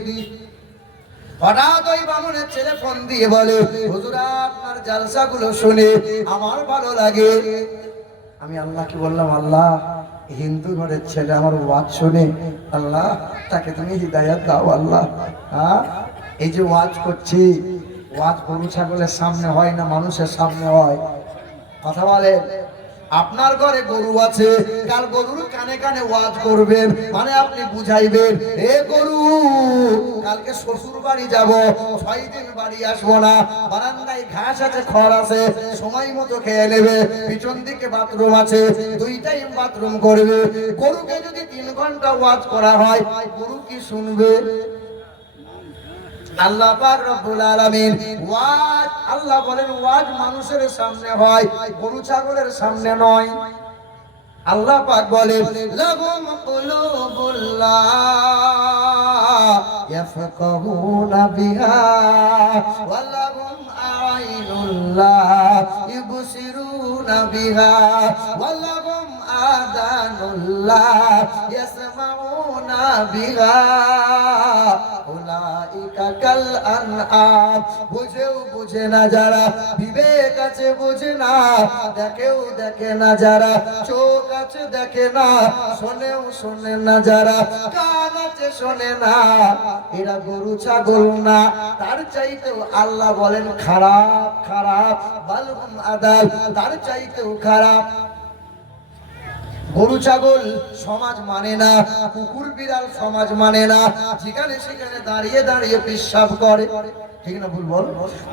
হঠাৎ ওই বামুনের ছেলে ফোন দিয়ে বলে, হুজুর আপনার জালসাগুলো শুনে আমার ভালো লাগে। আমি আল্লাহকে বললাম, আল্লাহ হিন্দু ঘরের ছেলে আমার ওয়াজ শুনে, আল্লাহ তাকে তুমি হিদায়াত দাও আল্লাহ। হ্যাঁ, এই যে ওয়াজ করছি, ওয়াজ গরু ছাগলের সামনে হয় না, মানুষের সামনে হয়। কথা বলে, আপনার ঘরে গরু আছে, কাল গরুর কানে কানে ওয়াজ করবেন, মানে আপনি বুঝাইবেন, এ গরু কালকে শ্বশুর বাড়ি যাব, 6 দিন বাড়ি আসবো না, বারান্দায় ঘাস আছে, খড় আছে, সময় মতো খেয়ে নেবে, পিছন দিকে বাথরুম আছে, 2 টাইম বাথরুম করবে। গরুকে যদি 3 ঘন্টা ওয়াজ করা হয়, গরু কি শুনবে? আল্লাহ পাক রব্বুল আলামিন ওয়াজ, আল্লাহ বলেন ওয়াজ মানুষের সামনে হয়, গরু ছাগলের সামনে নয়। আল্লাহ পাক বলেন, লাহুম কুলুবুল্লাহ ইয়াফকাহুনা বিহা ওয়া লাহুম আ'ইনুল্লাহ ইবসিরুনা বিহা ওয়া লাহুম আযানুল্লাহ ইয়াসমাউনা বিহা উলাইকা কাল আনআম। বুঝেও বুঝে না যারা, বিবেক আছে বুঝে না, দেখেও দেখে না যারা, চোখ আছে দেখে না, শোনেও শোনে না যারা, কান আছে শোনে না, এরা গরু ছাগল না, তার চাইতেও আল্লাহ বলেন খারাপ খারাপ, বালহুম আদাল, তার চাইতেও খারাপ। গরু ছাগল সমাজ মানে না, কুকুর বিড়াল সমাজ মানে না, যেখানে সেখানে দাঁড়িয়ে দাঁড়িয়ে পেশাব করে, ঠিক না ভুল বল?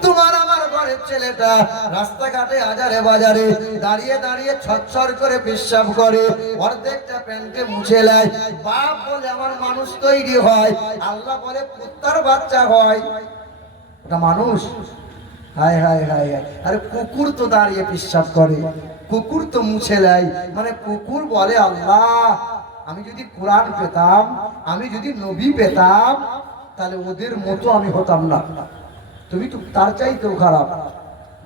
তোমার আমার ঘরের ছেলেটা রাস্তাঘাটে আজারে বাজারে দাঁড়িয়ে দাঁড়িয়ে ছচ্ছর করে পেশাব করে, অর্ধেকটা প্যান্টে মুছে নেয়। বাপ বলে আমার মানুষ তৈরি হয়, আল্লাহ বলে কুত্তার বাচ্চা হয়। ওটা মানুষ? হায় হায় হায় হায়। আরে কুকুর তো দাঁড়িয়ে পেশাব করে, কুকুর তো মুছে নেয়, মানে কুকুর বলে আল্লাহ আমি যদি কোরআন পেতাম, আমি যদি নবী পেতাম, তাহলে ওদের মতো আমি হতাম না, তুমি তো তার চাইতেও খারাপ।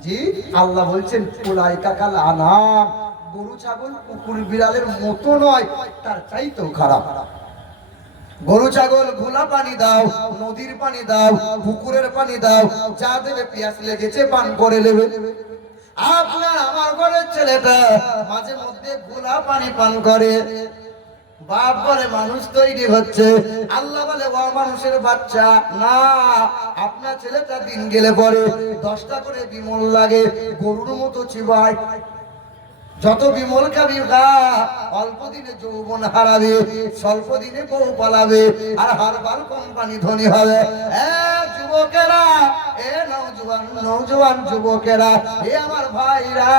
জি, আল্লাহ বলছেন উলাইকা কাল আনাম, গরু ছাগল কুকুর বিড়ালের মতো নয়, তার চাইতেও খারাপ। গরু ছাগল ঘোলা পানি দাও, নদীর পানি দাও, পুকুরের পানি দাও, যা দেবে, পিয়াস লেগেছে পান করে নেবে। আপনার আমার ঘরের ছেলেটা মাঝে মধ্যে ঘোলা পানি পান করে, বাপ বলে মানুষ তৈরি হচ্ছে, আল্লাহ বলে ও মানুষের বাচ্চা না। আপনার ছেলেটা দিন গেলে পরে 10টা করে বিমল লাগে, গরুর মতো চিবায়। যত বিমল খাবি খা, অল্প দিনে যৌবন হারাবে, স্বল্প দিনে বউ পালাবে, আর হারবার কোম্পানি ধনী হবে। যুবকেরা, এ নওজোয়ান যুবকেরা, এ আমার ভাইরা,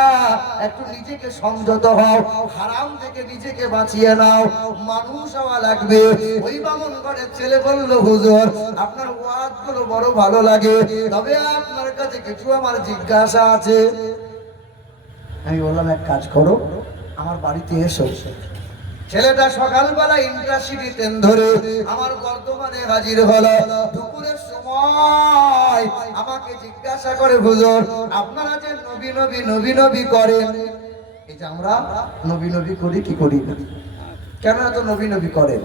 একটু নিজেকে সংযত হও, হারাম থেকে নিজেকে বাঁচিয়ে নাও, মানুষ হওয়া লাগবে। ওই বামন ঘরের ছেলে বলল, হুজুর আপনার ওয়াজগুলো বড় ভালো লাগে, তবে আপনার কাছে কিছু আমার জিজ্ঞাসা আছে। আমি বললাম এক কাজ করো, আমার বাড়িতে এসো। ছেলেটা সকালবেলা ইন্টারসিটি ট্রেন ধরে আমার বর্তমানে হাজির হলো। দুপুরের সময় আমাকে জিজ্ঞাসা করে, হুজুর আপনারা যে নবী নবী নবী নবী করেন, এই যে আমরা নবী নবী করি কি করি না, কেন এত নবী নবী করেন?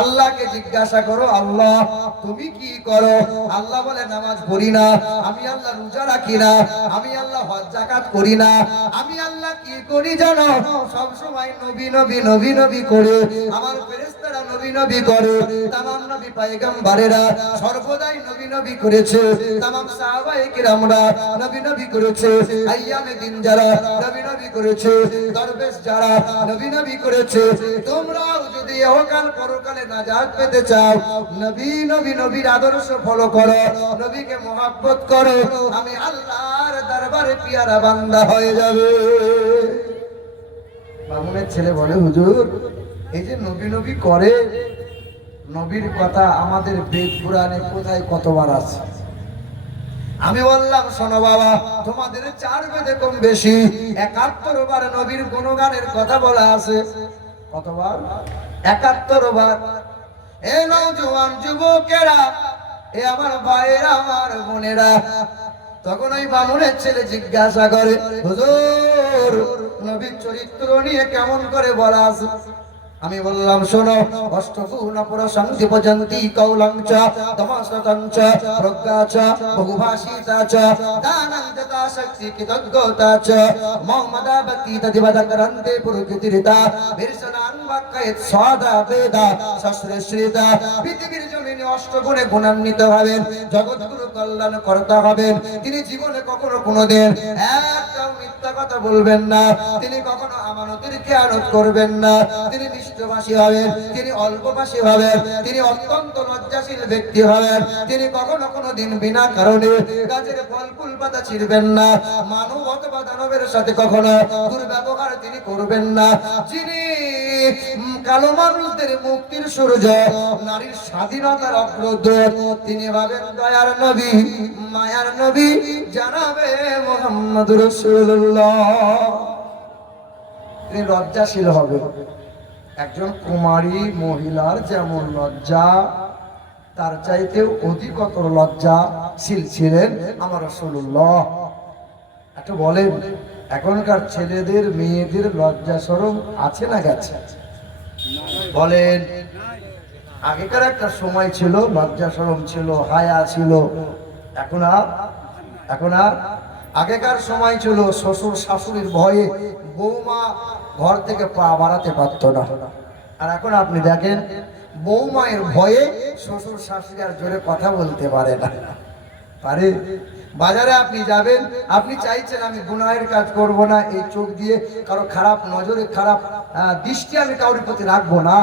আল্লাহকে জিজ্ঞাসা করো, আল্লাহ তুমি কি করো? আল্লাহ বলে নামাজ পড়ি না, আমি আল্লাহ রোজা রাখি না, আমি আল্লাহ হজ যাকাত করি না, আমি আল্লাহ কি করি জানো? সব সময় নবী নবী নবী নবী করে, আমার ফেরেশতারা নবী নবী করে, তামাম নবী পয়গম্বরেরা সর্বদাই নবী নবী করেছে, তামাম সাহাবায়ে কিরামরা নবী নবী করেছে, আইয়ামে দিন যারা নবী নবী করেছে, দরবেশ যারা নবী নবী করেছে। তোমরাও যদি ইহকাল পরকালে নাজাত পেতে চাও, নবী নবী নবীর আদর্শ ফলো করো, নবীকে মহব্বত করো, আমি আল্লাহর দরবারে পিয়ারা বান্দা হয়ে যাবে। বামুনের ছেলে বলে, হুজুর এই যে নবী নবী করে, নবীর কথা আমাদের বেদ পুরাণে কোথায় কতবার আছে? আমি বললাম, শোনো বাবা, তোমাদের 4 বেদে কম বেশি 71 বার নবীর গুণগানের কথা বলা আছে। কতবার? 71 বার। এ নওজোয়ান যুবকেরা, এ আমার ভাইয়েরা, আমার বোনেরা, তখন ওই বামুনের ছেলে জিজ্ঞাসা করে, হুজুর নবীর চরিত্র নিয়ে কেমন করে বলা আছে? আমি বললাম, শোনো, অষ্টগুণ প্রশংসি পজন্তি কৌলঞ্চ তমসতঞ্চ প্রজ্ঞাচ বহুভাষিতাচ দানন্দতা শক্তি কৃতজ্ঞতাচ মমদাবতি তদিবদকরন্তে পুরকিতিরিতা বিরসনাং বাক্যেত সদা বেদা শাস্ত্রশ্রীতা। পৃথিবীর জমিনে অষ্টগুণে গুণান্বিত হবেন, জগৎগুরু কল্যাণ কর্তা হবেন। তিনি জীবনে কখনো কোনোদিন একটাও মিথ্যা কথা বলবেন না, তিনি কখনো আমানতের খেয়ানত করবেন না, তিনি মিষ্টভাষী হবেন, তিনি অল্পভাষী হবেন, তিনি অত্যন্ত লজ্জাশীল ব্যক্তি হবেন, তিনি কখনো কোনোদিন বিনা কারণে গাছের ফল ফুল পাতা ছিঁড়বেন না, মানব অথবা দানবের সাথে কখনো দুর্ব্যবহার তিনি করবেন না, যিনি কালো মানুষদের মুক্তির সূর্য, নারীর স্বাধীনতার অগ্রদূত, তিনি ভাবেন দয়ার নবী, মায়ার নবী, জানাবে মুহাম্মদুর রাসূলুল্লাহ। তিনি লজ্জাশীল হবে। একজন কুমারী মহিলার যেমন লজ্জা, তার চাইতেও অধিকতর লজ্জাশীল ছিলেন আমার রাসূলুল্লাহ। একটু বলেন, এখনকার ছেলেদের মেয়েদের লজ্জা শরম আছে না গেছে? বলেন। আগেকার একটা সময় ছিল, লজ্জা শরম ছিল, হায়া ছিল। এখন আর আগেকার সময় ছিল শ্বশুর শাশুড়ির ভয়ে বৌমা ঘর থেকে পা বাড়াতে পারতো না। আর এখন আপনি দেখেন, বৌমায়ের ভয়ে শ্বশুর শাশুড়ি আর জোরে কথা বলতে পারে না। পারে? বাজারে আপনি যাবেন, আপনি চাইছেন আমি গুনাহের কাজ করব না, এই চোখ দিয়ে কারো খারাপ নজরে, খারাপ দৃষ্টি আমি কারোর প্রতি রাখবো না,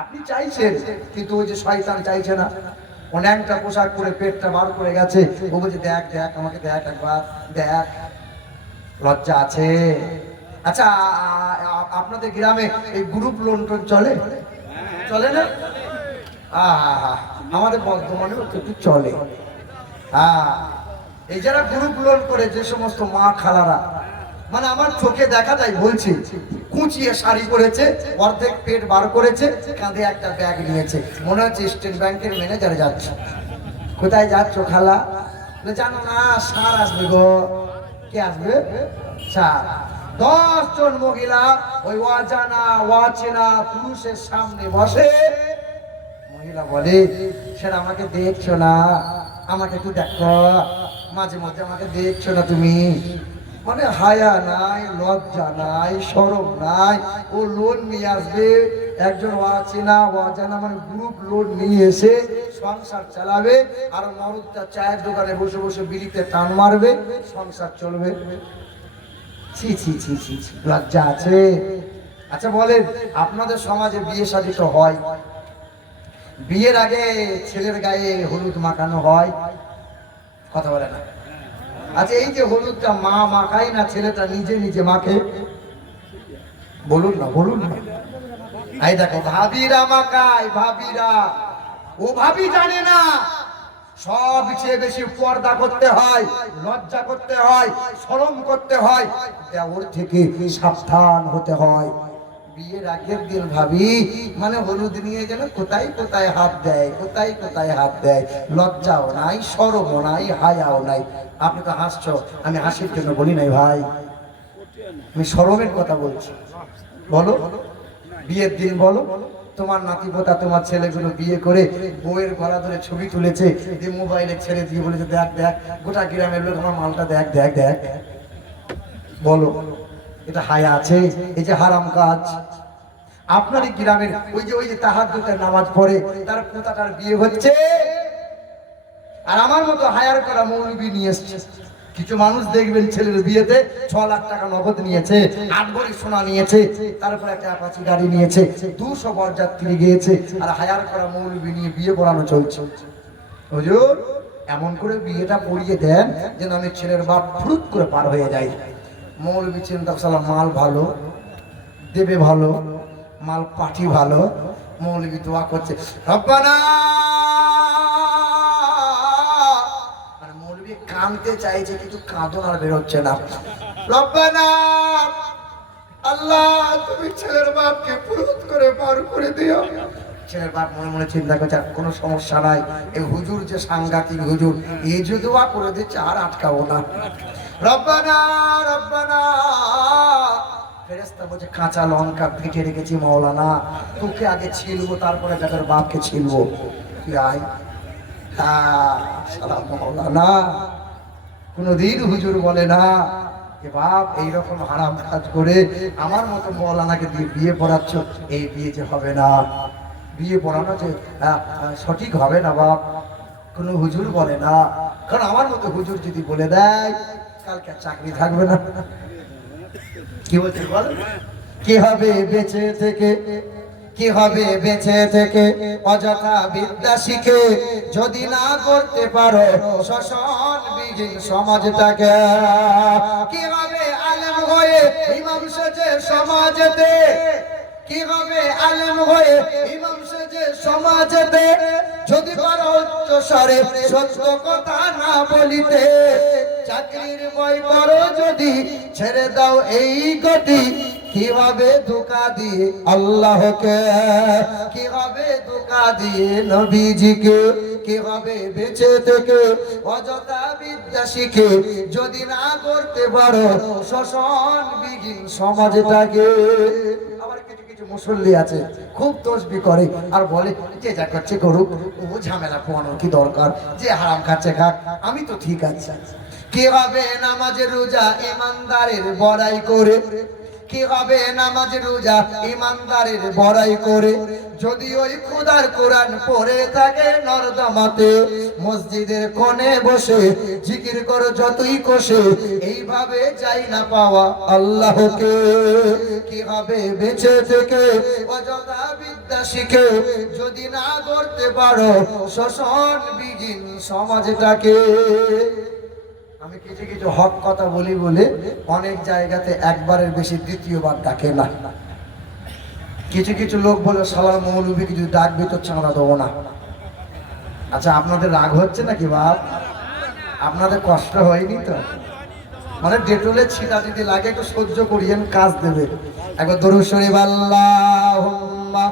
আপনি চাইছেন, কিন্তু ওই যে শয়তান চাইছে না। অনেকটা পোশাক পরে পেটটা বার করে গেছে, ও বলছে দেখ দেখ আমাকে দেখ একবার দেখ। লজ্জা আছে? আচ্ছা, আপনাদের গ্রামে এই গ্রুপ লোন টোন চলে? চলে না? আমাদের বর্ধমানেও একটু চলে। এই যারা গ্রুপ লোন করে, যে সমস্ত মা খালারা, মানে আমার চোখে দেখা যায়, বলছি, কুচিয়ে শাড়ি পরেছে, অর্ধেক পেট বার করেছে, কাঁধে একটা ব্যাগ নিয়েছে, মনে হচ্ছে স্টেট ব্যাংকের ম্যানেজার যাচ্ছে। কোথায় যাচ্ছ খালা? জানো না, সার আসবে গো। কে আসবে? সার। 10 জন মহিলা ওই অজানা অচেনা পুরুষের সামনে বসে। মহিলা বলে, সেটা আমাকে দেখছো না? আমাকে একটু দেখো, মাঝে মধ্যে আমাকে দেখছো না তুমি? মানে হায়া নাই, লজ্জা নাই, শরম নাই। ও লোন নিয়ে আসবে, একজন অচেনা অজানা মানে গ্রুপ লোন নিয়ে এসে সংসার চালাবে, আর মরদটা চায়ের দোকানে বসে বসে বিড়িতে টান মারবে, সংসার চলবে। ছি ছি ছি ছি ছি, লজ্জা আছে? আচ্ছা বলেন, আপনাদের সমাজে বিয়ে শাদী তো হয়, বিয়ের আগে ছেলের গায়ে হলুদ মাখানো হয়, কথা বলে না? আচ্ছা, এই যে হলুদটা মা মাখায় না, ছেলেটা নিজে নিজে মাখে? বলুন না, বলুন না। এই দেখো, ভাবিরা মাখায়, ভাবিরা। ও ভাবি জানে না, সবচেয়ে বেশি পর্দা করতে হয়, লজ্জা করতে হয়, শরম করতে হয়, দেওর থেকে সাবধান হতে হয়। বিয়ের আগের দিন ভাবি মানে হলুদ নিয়ে যেন কোথায় কোথায় হাত দেয়, কোথায় কোথায় হাত দেয়, লজ্জাও নাই, শরমও নাই, হায়াও নাই। আপনি তো হাসছো, আমি হাসির জন্য বলি নাই ভাই, আমি শরমের কথা বলছি। বলো, বিয়ের দিন বলো, তোমার নাতিপোতা, তোমার ছেলেগুলো বিয়ে করে বউয়ের গলা ধরে ছবি তুলেছে, দিয়ে মোবাইলে ছেড়ে দিয়ে বলেছে দেখ দেখ, গোটা গ্রামের লোক আমার মালটা দেখ দেখ দেখ। বলো, এটা হায়া আছে? এই যে হারাম কাজ। আপনার এই গ্রামের ওই যে তাহাজ্জুদের নামাজ পড়ে তার পোতাটার বিয়ে হচ্ছে, আর আমার মতো হায়ার করা মৌলবি নিয়ে এসছে। কিছু মানুষ দেখবেন ছেলের বিয়েতে 6 লাখ টাকা নগদ নিয়েছে, 8 ভরি সোনা নিয়েছে, তারপর একটা অ্যাপাচি গাড়ি নিয়েছে, 200 বরযাত্রী গিয়েছে, আর হায়ার করা মৌলবি নিয়ে বিয়ে পড়ানো চলছে। হুজুর, এমন করে বিয়েটা পড়িয়ে দেন যেন আমি ছেলের বাপ ফুরুত করে পার হয়ে যায়। মৌলবি চিন্তা করলাম মাল ভালো, দেবে ভালো, মাল পাঠি ভালো, মৌলবী দোয়া করছে রব্বানা, মানে মৌলবী কাঁদতে চাইছে কিন্তু কাঁদন আর বেরোচ্ছে না। রব্বানা আল্লাহ তুমি ছেলের বাপকে পুরুত করে পার করে দিও। ছেলের বাপ মনে মনে চিন্তা করছে আর কোনো সমস্যা নাই, এই হুজুর যে সাংঘাতিক হুজুর, এই যে দোয়া করে দিচ্ছে আর আটকাবো না। রব্বানা রব্বানা, ফেরেশতা বলছে কাঁচা লঙ্কা ভেটে রেখেছি মাওলানা, তোকে আগে ছিলবো তারপরে যাদের বাপকে ছিলবো, তুই আয়। সালাম মাওলানা। কোনদিন হুজুর বলে না যে বাপ এইরকম হারাম কাজ করে আমার মতো মাওলানাকে দিয়ে বিয়ে পড়াচ্ছ, এই বিয়ে যে হবে না, বিয়ে পড়ানো যে সঠিক হবে না বাপ, কোনো হুজুর বলে না। কারণ আমার মতো হুজুর যদি বলে দেয় কালকে চাকরি থাকবে না। কি বলছে বল, কি হবে বেঁচে থেকে, কি হবে বেঁচে থেকে অযথা বিদ্যা শিখে যদি না করতে পারো শোষণ বিহীন সমাজটাকে। কি হবে আলেম হয়ে ইমাম সেজে সমাজেতে, কি হবে আলেম হয়ে ইমাম সেজে সমাজেতে যদি পারো উচ্চ স্বরে সত্য কথা না বলিতে। চাকরির ভয় করো যদি ছেড়ে দাও এই গতি, কিভাবে ধোঁকা দিয়ে আল্লাহকে, কিভাবে ধোঁকা দিয়ে নবীজিকে। কিভাবে বেঁচে থেকে অযথা বিদ্যা শিখে যদি না করতে পারো শোষণ বিহীন সমাজটাকে। আবার কিছু কিছু মুসল্লি আছে খুব তসবি করে আর বলে যে যা করছে করুক, ও ঝামেলা পোয়ানোর কি দরকার, যে হারাম খাচ্ছে খাক, আমি তো ঠিক আছে। কিভাবে নামাজ রোজা ইমানদারের বড়াই করে, কিভাবে নামাজ রোজা ইমানদারের বড়াই করে যদি ওই খোদার কোরআন পড়ে থাকে নর্দমাতে। মসজিদের কোণে বসে জিকির করো যতই কষে, এইভাবে চাই না পাওয়া আল্লাহকে। কিভাবে বেঁচে থেকে অযথা বিদ্যা শিখে যদি না করতে পারো শোষণ বিহীন সমাজটাকে। আমি কিছু কিছু হক কথা বলি বলে অনেক জায়গাতে একবারের বেশি দ্বিতীয়বার ডাকে না। কিছু কিছু লোক বলে শালার মৌলবী কিছু ডাকবি তো চাঁদা দেবো না। আচ্ছা আপনাদের রাগ হচ্ছে নাকি বাপ? আপনাদের কষ্ট হয়নি তো? মানে ডেটলের ছিটা যদি লাগে একটু সহ্য করিয়েন, কাজ দেবে। একবার দরুদ শরীফ আল্লাহুম্মা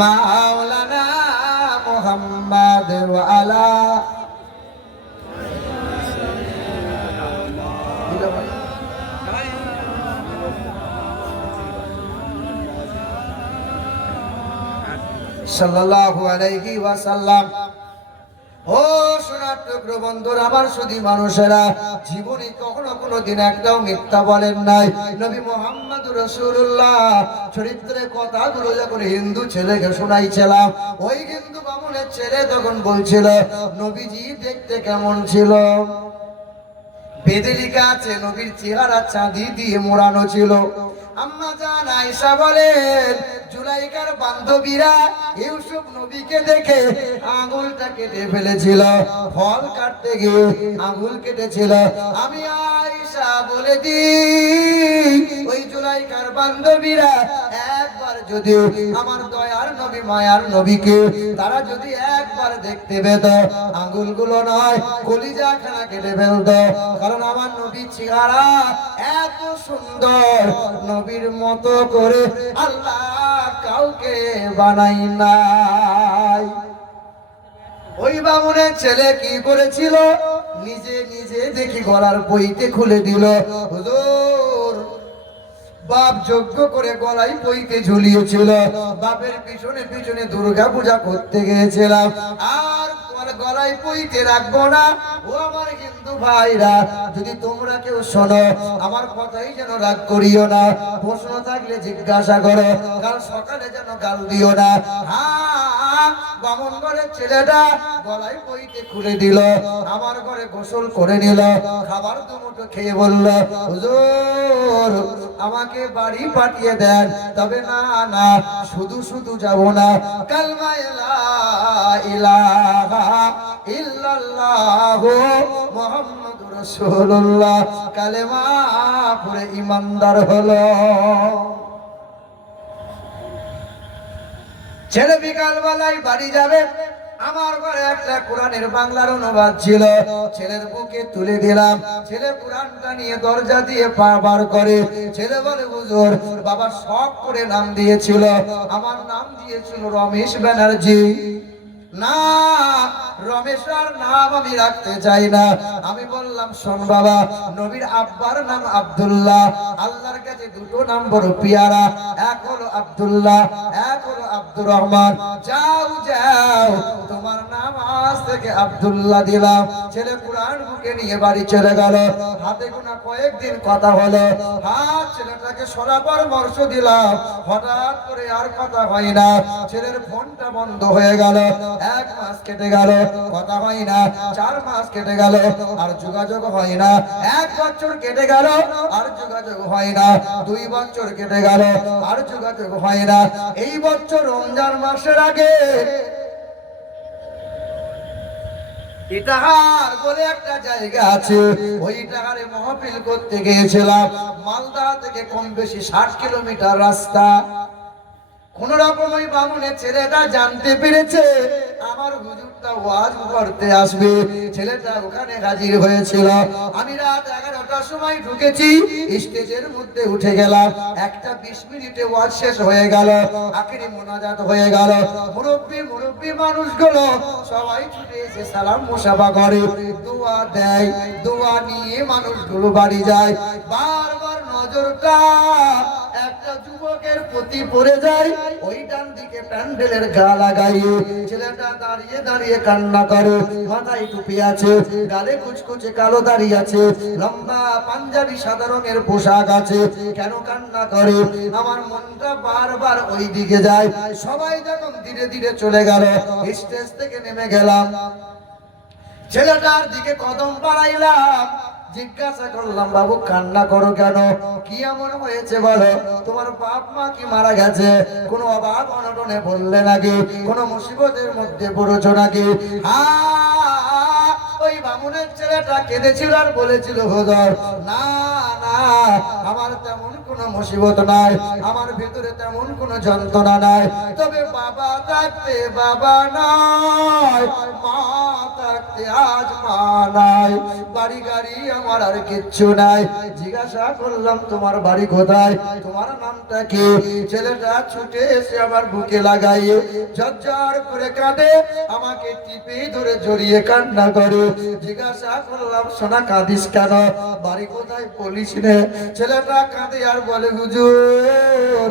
মাওলানা মুহাম্মাদ ওয়া আলা সাল্লাল্লাহু আলাইহি ওয়াসাল্লাম। ও সোনার টুকরো বন্ধুরা, আমার শুধু মানুষেরা জীবনে কখনো কোনোদিন একটাও মিথ্যা বলেন নাই। নবী মুহাম্মদুর রাসূলুল্লাহ চরিত্রের কথাগুলো যখন হিন্দু ছেলেকে শোনাইছিলাম, ওই হিন্দু বামুনের ছেলে তখন বলছিল নবীজি দেখতে কেমন ছিল। বেদে লেখা আছে নবীর চেহারা চাঁদি দিয়ে মোড়ানো ছিল। আম্মা জান আয়েশা বলেন জুলাইকার বান্ধবীরা ইউসুফ নবীকে দেখে আঙ্গুলটা কেটে ফেলেছিল, ফল কাটতে গিয়ে আঙ্গুল কেটেছিল। আমি আয়েশা বলে দিই ওই জুলাইকার বান্ধবীরা একবার যদি আমার দয়ার নবী মায়ার নবীকে তারা যদি একবার দেখতে পেত, আঙ্গুলগুলো নয় কলিজা খানা কেটে ফেলত। কারণ আমার নবীর চেহারা এত সুন্দর, নবীর মতো করে আল্লাহ কাউকে বানাই নাই। ওই বামুনের ছেলে কি করেছিল, নিজে নিজে দেখি গলার পইতে খুলে দিল। হুজুর বাপ যজ্ঞ করে গলায় পইতে ঝুলিয়েছিল, বাপের পিছনে পিছনে দুর্গা পূজা করতে গিয়েছিলাম, আর গলায় পইতে রাখবো না। ও আমার হিন্দু ভাইরা, যদি তোমরা কেউ শোনো আমার কথাই যেন রাগ করিও না, প্রশ্ন থাকলে জিজ্ঞাসা করো, কাল সকালে যেন গাল দিও না। হ্যাঁ, বামন ঘরের ছেলেটা গলায় পইতে খুলে দিল, আমার ঘরে গোসল করে নিল, খাবার দুমুঠো খেয়ে বলল হুজুর আমাকে বাড়ি পাঠিয়ে দেন। তবে না না, শুধু শুধু যাব না, কালমা লা ইলাহা ইল্লাল্লাহু মুহাম্মাদুর রাসূলুল্লাহ কালেমা পড়ে ইমানদার হলো। ছেলে বিকাল বেলায় বাড়ি যাবে, আমার ঘরে একটা কোরআনের বাংলার অনুবাদ ছিল, ছেলের বুকে তুলে দিলাম। ছেলে কোরআনটা নিয়ে দরজা দিয়ে পা বার করে, ছেলে বলে হুজুর বাবা শখ করে নাম দিয়েছিল, আমার নাম দিয়েছিল রমেশ ব্যানার্জি। না, রমেশের নাম আমি রাখতে চাই না। আমি বললাম শোন বাবা, নবীর আব্বার নাম আব্দুল্লাহ, আল্লাহর কাছে দুটো নাম বড় পিয়ারা, এক হলো আব্দুল্লাহ, এক হলো আব্দুর রহমান। যাও যাও, তোমার নাম আজ থেকে আব্দুল্লাহ দিলাম। ছেলে কোরআন বুকে নিয়ে বাড়ি চলে গেল। হাতে গোনা কয়েকদিন কথা হলো, হাত ছেলেটাকে সরা পরামর্শ দিলাম, হঠাৎ করে আর কথা হয় না। ছেলের ফোনটা বন্ধ হয়ে গেল। 1 মাস কেটে গেল, কথা হয় না। 4 মাস কেটে গেল, আর যোগাযোগ হয় না। 1 বছর কেটে গেল, আর যোগাযোগ হয় না। 2 বছর কেটে গেল, আর যোগাযোগ হয় না। এই বছর রমজান মাসের আগে ইটাহার বলে একটা জায়গা আছে, ওই ইটাহারে মাহফিল করতে গিয়েছিলাম। মালদা থেকে কম বেশি 60 কিলোমিটার রাস্তা। কোন রকম ওই বামুনের ছেলেটা জানতে পেরেছে আমার হুজুরটা ওয়াজ করতে আসবে, ছেলেটা ওখানে হাজির হয়েছিল। আমি রাত 11টার সময় ঢুকেছি, স্টেজের মধ্যে উঠে গেলাম। 1টা 20 মিনিটে ওয়াজ শেষ হয়ে গেল, আখেরি মোনাজাত হয়ে গেল। মুরব্বী মানুষগুলো সবাই ছুটে এসে সালাম মুসাফা করে, দোয়া দেয়। দোয়া নিয়ে মানুষগুলো বাড়ি যায়। বারবার নজরটা একটা যুবকের প্রতি পড়ে যায়, ওই ডান দিকে প্যান্ডেলের গা লাগাইয়ে ছেলেটা দাঁড়িয়ে দাঁড়িয়ে কান্না করে। মাথায় টুপি আছে, গালে কুচকুচে কালো দাড়ি আছে, লম্বা পাঞ্জাবি সাদা রঙের পোশাক আছে। কেন কান্না করে? আমার মনটা বারবার ওই দিকে যায়। সবাই যখন ধীরে ধীরে চলে গেল, স্টেজ থেকে নেমে গেলাম, ছেলেটার দিকে কদম বাড়াইলাম। জিজ্ঞাসা করলাম বাবু কান্না করো কেন? কি এমন হয়েছে বলো? তোমার বাপ মা কি মারা গেছে? কোনো অভাব অনটনে বললে নাকি? কোনো মুসিবতের মধ্যে পড়েছো নাকি? ওই বামুনের ছেলেটা কেঁদেছিল আর বলেছিল হুজুর না না, আমার তেমন কোনো মুসিবত নাই, আমার ভিতরে তেমন কোনো যন্ত্রণা নাই, তবে বাবা থাকতে বাবা নাই, মা থাকতে আজ মা নাই, বাড়ি গাড়ি আমার আর কিচ্ছু নাই। জিজ্ঞাসা করলাম তোমার বাড়ি কোথায়, তোমার নামটা কি? ছেলেটা ছুটে এসে আমার বুকে লাগাইয়ে ঝরঝর করে কাঁদে, আমাকে টিপে ধরে জড়িয়ে কান্না করে। জিজ্ঞাসা করলাম সোনা কাঁদিস কেন, বাড়ি কোথায় বলিস নে? ছেলেটা কাঁদে আর বলে হুজুর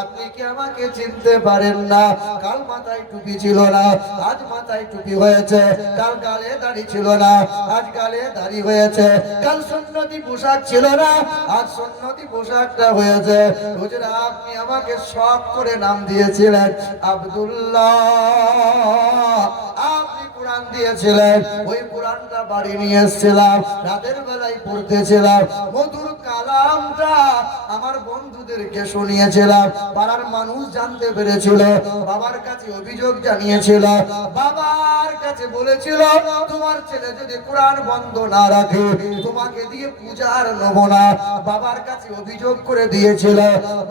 আপনি কি আমাকে চিনতে পারেন না? কাল মাথায় টুপি ছিল না, আজ মাথায় টুপি হয়েছে। কাল গালে দাড়ি ছিল না, আজ গালে দাড়ি হয়েছে। কাল সুন্নতি পোশাক ছিল না, আজ সুন্নতি পোশাকটা হয়েছে। হুজুর আপনি আমাকে শখ করে নাম দিয়েছিলেন আব্দুল্লাহ, আপনি কোরআন দিয়েছিলেন, ওই কোরআনটা বাড়ি নিয়ে এসেছিলাম, রাতের বেলায় পড়তেছিলাম, মধুর কালামটা আমার বন্ধুদেরকে শুনিয়েছিলাম। পাড়ার মানুষ জানতে পেরেছিল, বাবার কাছে অভিযোগ জানিয়েছিল, বাবার কাছে বলেছিল তোমার ছেলে যদি কোরআন বন্ধ না রাখে তোমাকে দিয়ে পূজার নেব না। বাবার কাছে অভিযোগ করে দিয়েছিল।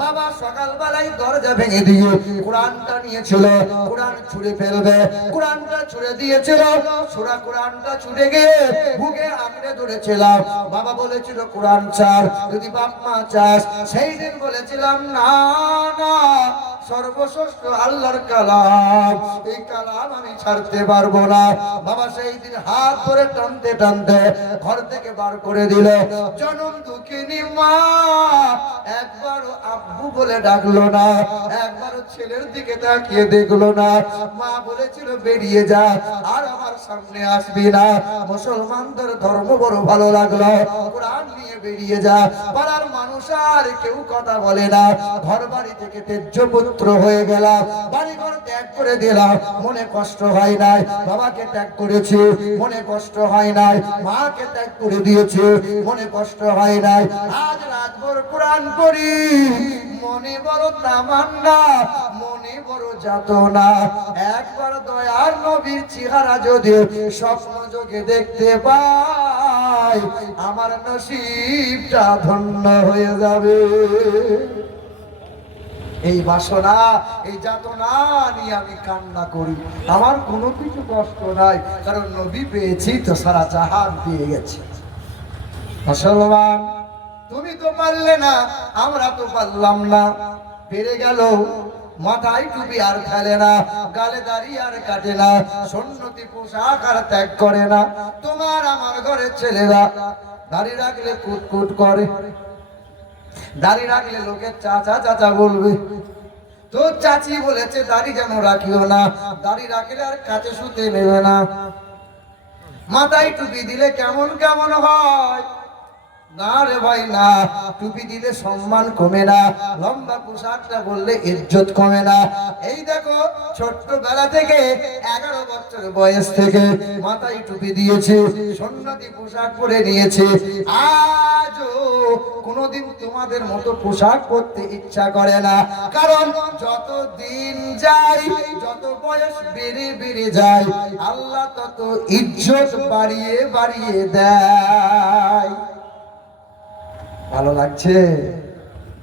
বাবা সকালবেলায় দরজা ভেঙে দিয়ে কোরআনটা নিয়েছিল, কোরআন ছুঁড়ে ফেলবে, কোরআনটা ছুঁড়ে দিয়েছিল। সূরা কোরআনটা ছুঁড়ে গিয়ে বুকে আঁকড়ে ধরেছিলাম। বাবা বলেছিল কোরআন ছাড়, যদি বাপ মা চাস। সেই দিন বলেছিলাম না না, সর্বশ্রেষ্ঠ আল্লাহর কালাম, এই কালাম আমি ছাড়তে পারবো না। বাবা সেই দিন হাত ধরে টানতে টানতে ঘর থেকে বার করে দিল। জনম দুঃখিনী মা একবারও আব্বু বলে ডাকলো না, একবারও ছেলের দিকে তাকিয়ে দেখলো না। মা বলেছিল বেরিয়ে যা, আর আমার সামনে আসবি না। মুসলমানদের ধর্ম বড় ভালো লাগলো, কোরআন নিয়ে বেরিয়ে যা। পাড়ার মানুষ আর কেউ কথা বলে না। ঘর বাড়ি থেকে তেজ্য পুত্র হয়ে গেলাম, বাড়ি ঘর ত্যাগ করে দিলাম, মনে কষ্ট হয় নাই। বাবাকে ত্যাগ করেছি, মনে কষ্ট হয় নাই। মাকে ত্যাগ করে দিয়েছে, মনে কষ্ট হয় নাই। আজ রাতভর কোরআন পড়ি, মনে বড় তামান্না, মনে বড় যাতনা। একবার দয়ার নবীর চেহারা যদি স্বপ্ন যোগে দেখতে পাই, হয় আমার নসিবটা ধন্য হয়ে যাবে। এই বাসনা, এই যাতনা নিয়ে আমি কান্না করি, আমার কোনো কিছু কষ্ট নাই, কারণ নবী পেয়েছি তো সারা জাহান পেয়ে গেছি। মুসলমান, তুমি তো পারলে না, আমরা তো পারলাম না। পেরে গেল, মাথায় টুপি আর ফেলে না, গালে দাড়ি আর কাটে না, সুন্নতি পোশাক আর ত্যাগ করে না। তোমার আমার ঘরের ছেলেরা দাড়ি রাখলে কুটকুট করে, দাড়ি রাখলে লোকের চাচা চাচা বলবে। তো চাচি বলেছে দাড়ি যেন রাখিও না, দাড়ি রাখলে আর কাছে শুতে নেবে না। মাথায় টুপি দিলে কেমন কেমন হয়, না রে ভাই না, টুপি দিলে সম্মান কমে না, লম্বা পোশাকটা বললে ইজ্জত কমে না। এই দেখো, ছোট্টবেলা থেকে 11 বছর বয়স থেকে মাথায় টুপি দিয়েছে, সুন্নতি পোশাক পরে নিয়েছে। আজও কোনোদিন তোমাদের মতো পোশাক পরতে ইচ্ছা করে না, কারণ যত দিন যায়, যত বয়স বেড়ে বেড়ে যায়, আল্লাহ তত ইজ্জত বাড়িয়ে বাড়িয়ে দেয়। ভালো লাগছে?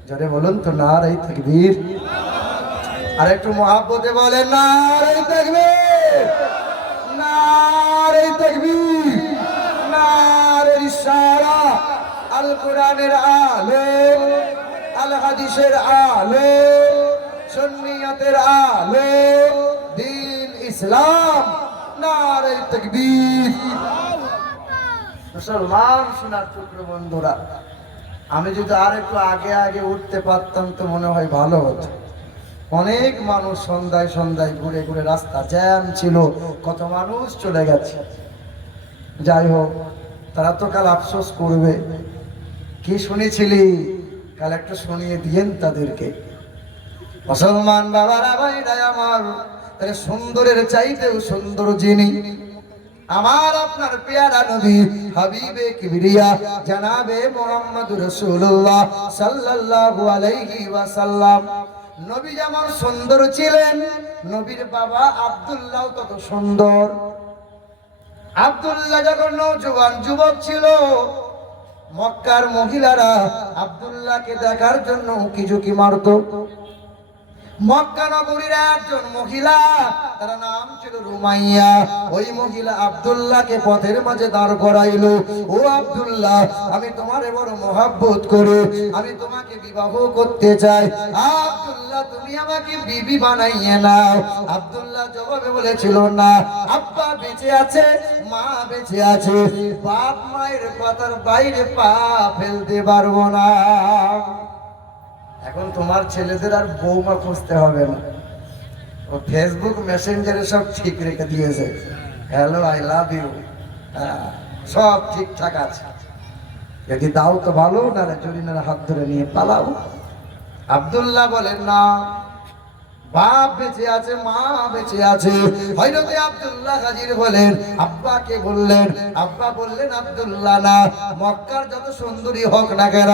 জোরে বলুন তো নারে তাকবীর। আর একটু মহাব্বতে বলেন নারে তাকবীর, নারে তাকবীর, নারে রিসালাত। আল কোরআনের আলেম, আল হাদিসের আলেম, সুন্নিয়তের আলেম, দ্বীন ইসলাম, নারে তাকবীর। মুসলমান সোনার টুকরো বন্ধুরা, আমি যদি আর একটু আগে আগে উঠতে পারতাম তো মনে হয় ভালো হতো। অনেক মানুষ সন্ধ্যায় সন্ধ্যায় ঘুরে ঘুরে, রাস্তা জ্যাম ছিল, কত মানুষ চলে গেছে। যাই হোক, তারা তো কাল আফসোস করবে। কি শুনেছিলি কাল, একটু শুনিয়ে দিয়েন তাদেরকে। মুসলমান বাবারা ভাইরা আমার, তাহলে সুন্দরের চাইতেও সুন্দর যিনি, আমার আপনার পেয়ারা নবী হাবিবে কিবরিয়া জানাবে মুহাম্মদুর রাসূলুল্লাহ সাল্লাল্লাহু আলাইহি ওয়াসাল্লাম। নবী যেমন সুন্দর ছিলেন, নবীর বাবা আব্দুল্লাহ তত সুন্দর। আব্দুল্লাহ যখন নওজোয়ান যুবক ছিল, মক্কার মহিলারা আব্দুল্লাহকে দেখার জন্য উকিঝুঁকি মারত। মক্কা নগরীর একজন মহিলা, তার নাম ছিল রুমাইয়া। ওই মহিলা আব্দুল্লাহকে পথের মাঝে দাঁড় করাইলো। ও আব্দুল্লাহ, আমি তোমারে বড় মহব্বত করে আমি তোমাকে বিবাহ করতে চাই। আব্দুল্লাহ, তুমি আমাকে বিবি বানাইয়ে নাও। আব্দুল্লাহ জবাবে বলেছিল, না, আব্বা বেঁচে আছে, মা বেঁচে আছে, বাপ মায়ের কথার বাইরে পা ফেলতে পারবো না। এখন তোমার ছেলেদের আর বৌমা খুঁজতে হবে না, ও ফেসবুক মেসেঞ্জারে সব ঠিক রেখে দিয়েছে, হ্যালো আই লাভ ইউ, সব ঠিকঠাক আছে। যদি দাও তো ভালো, না জরিনার হাত ধরে নিয়ে পালাও। আব্দুল্লাহ বলেন, না, বাপ বেঁচে আছে, মা বেঁচে আছে। হযরতে আব্দুল্লাহ হাজির হলেন, আব্বাকে বললেন। আব্বা বললেন, আব্দুল্লাহ না, মক্কার যত সুন্দরী হোক না কেন,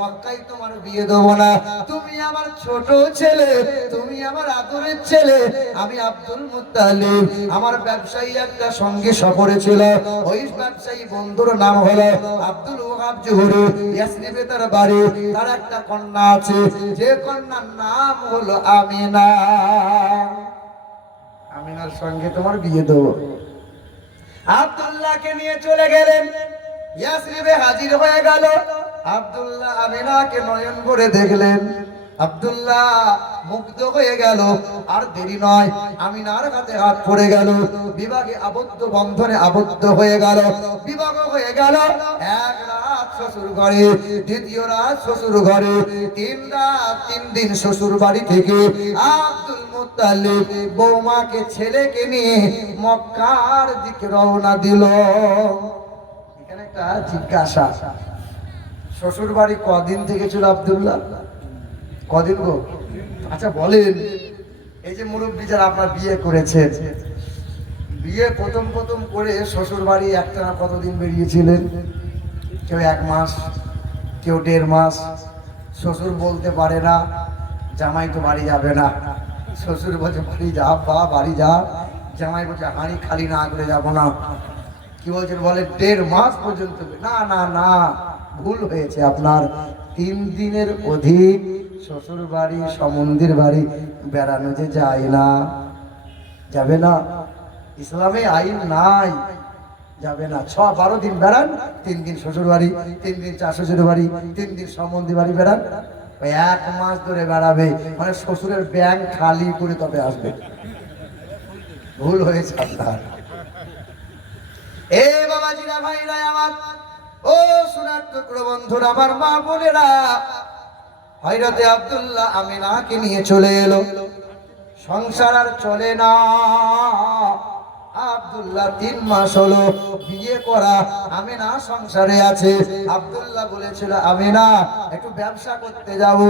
মক্কায় তোমার বিয়ে দেবো না। তুমি আমার ছোট ছেলে, তুমি আমার আদরের ছেলে। আমি আব্দুল মুত্তালিব, আমার ব্যবসায়ী একটা সঙ্গে সফরে ছিল। ওই ব্যবসায়ী বন্ধুর নাম হলো আব্দুল ওহাব জুহরি। ইয়াসরিবে তার বাড়ি, তার একটা কন্যা আছে, যে কন্যার নাম হলো আমিনা। আমিনার সঙ্গে তোমার বিয়ে দেবো। আব্দুল্লাহকে নিয়ে চলে গেলেন, ইয়াসরিবে হাজির হয়ে গেল। আব্দুল্লাহ আমিনাকে নয়ন ভরে দেখলেন, আব্দুল্লাহ মুগ্ধ হয়ে গেল। আর দেরি নয়, আমিনার হাতে হাত পড়ে গেল, বিবাহে আবদ্ধ, বন্ধনে আবদ্ধ হয়ে গেল। বিবাহ হয়ে গেল। এক রাত শ্বশুর ঘরে, দ্বিতীয় রাত শ্বশুর ঘরে, 3 রাত 3 দিন শ্বশুর বাড়ি থেকে আব্দুল মুত্তালিব বৌমাকে ছেলেকে নিয়ে মক্কার দিকে রওনা দিল। এখানে একটা জিজ্ঞাসা, শ্বশুর বাড়ি কদিন থেকে ছিল আব্দুল্লাহ? কদিন গো? আচ্ছা বলেন, এই যে মুরব্বী যারা আপনার বিয়ে করেছেন, বিয়ে প্রথম প্রথম করে শ্বশুর বাড়ি একটানা কতদিন বেরিয়েছিলেন? কেউ 1 মাস, কেউ 1.5 মাস। শ্বশুর বলতে পারে না, জামাই তো বাড়ি যাবে না। শ্বশুর বলছে বাড়ি যা, বা বাড়ি যা। জামাই বলছে হাঁড়ি খালি না করে যাবো না। কি বলছেন বলে 1.5 মাস পর্যন্ত। না না না, ভুল হয়েছে আপনার। 3 দিনের অধিক শ্বশুর বাড়ি সমন্দির বাড়ি বেড়ানো যে যায় না, যাবে না, ইসলামে আইন নাই, যাবে না। 12 দিন বেড়ান, 3 দিন শ্বশুর বাড়ি, 3 দিন চার শ্বশুর বাড়ি, 3 দিন সমন্দি বাড়ি বেড়ান। 1 মাস ধরে বেড়াবে, মানে শ্বশুরের ব্যাংক খালি করে তবে আসবে। ভুল হয়েছে আপনার। এ বাবাজিরা, ভাইরা আমার, ও সোনার টুকরো বন্ধুরা, আমার মা বোনেরা, হযরতে আব্দুল্লাহ আমিনাকে নিয়ে চলে এলো। সংসার আর চলে না। আব্দুল্লাহ 3 মাস হলো বিয়ে করা, আমিনা সংসারে আছে। আব্দুল্লাহ বলেছিল, আমিনা একটু ব্যবসা করতে যাব,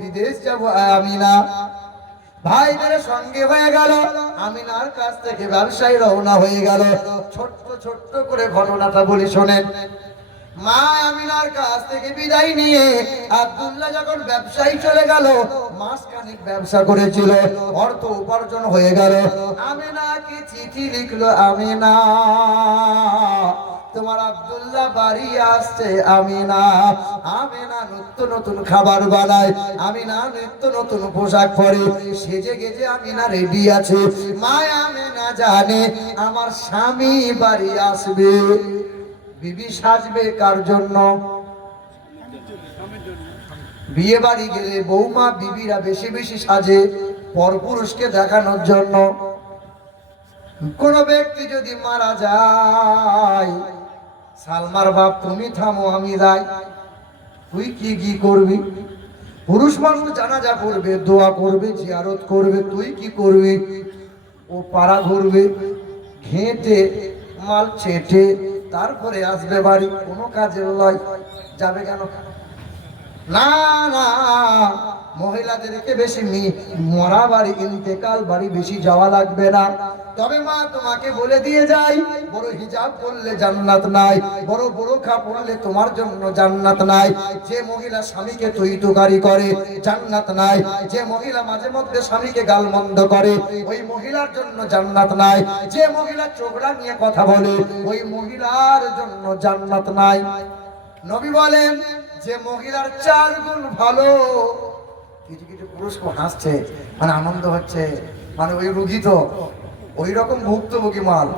বিদেশ যাব। আমিনা ভাইদের সঙ্গে হয়ে গেল, আমিনার কাছ থেকে ব্যবসায়ী রওনা হয়ে গেল। ছোট্ট ছোট্ট করে ঘটনাটা বলি শোনেন। মা আমিনার কাছ থেকে বিদায় নিয়ে আব্দুল্লাহ যখন ব্যবসায়ী চলে গেল, মাসখানেক ব্যবসা করেছিল, অর্থ উপার্জন হয়ে গেল। আমিনাকে চিঠি লিখলো, আমিনা তোমার আব্দুল্লাহ বাড়ি আসছে। আমিনা আমিনা নিত্য নতুন খাবার বানায়, আমিনা নিত্য নতুন পোশাক পরে, সেজে গেজে আমিনা রেডি আছে। মা আমিনা জানে আমার স্বামী বাড়ি আসবে। বিবি সাজবে কার জন্য? বিয়ে বাড়ি গেলে বৌমা বিবিরা বেশি বেশি সাজে পরপুরুষকে দেখানোর জন্য। কোন ব্যক্তি যদি মারা যায়, সালমার বাপ তুমি থামো আমি যাই, তুই কি কি করবি? পুরুষ মানুষ জানাজা করবে, দোয়া করবে, জিয়ারত করবে, তুই কি করবি? ও পাড়া ঘুরবে, ঘেঁটে মাল ছেটে তারপরে আসবে বাড়ি। কোনো কাজের লয়, যাবে কেন? না না, মহিলাদেরকে বেশি মরা বাড়ি, ইন্তেকাল বাড়ি বেশি যাওয়া লাগবে না। তবে মা তোমাকে বলে দিয়ে যাই, বড় হিজাব পরলে জান্নাত নাই, বড় বোরখা পরলে তোমার জন্য জান্নাত নাই। যে মহিলা স্বামীকে তুই-তুকারি করে জান্নাত নাই। যে মহিলা মাঝে মধ্যে স্বামীকে গালমন্দ করে ওই মহিলার জন্য জান্নাত নাই। যে মহিলা চোখড়া নিয়ে কথা বলে ওই মহিলার জন্য জান্নাত নাই। নবী বলেন যে মহিলার 4 গুণ ভালো। কিছু কিছু পুরুষ হাসছে, মানে আনন্দ হচ্ছে, মানে ওই রুগী তো ওই রকম ভুক্তভোগী মাল,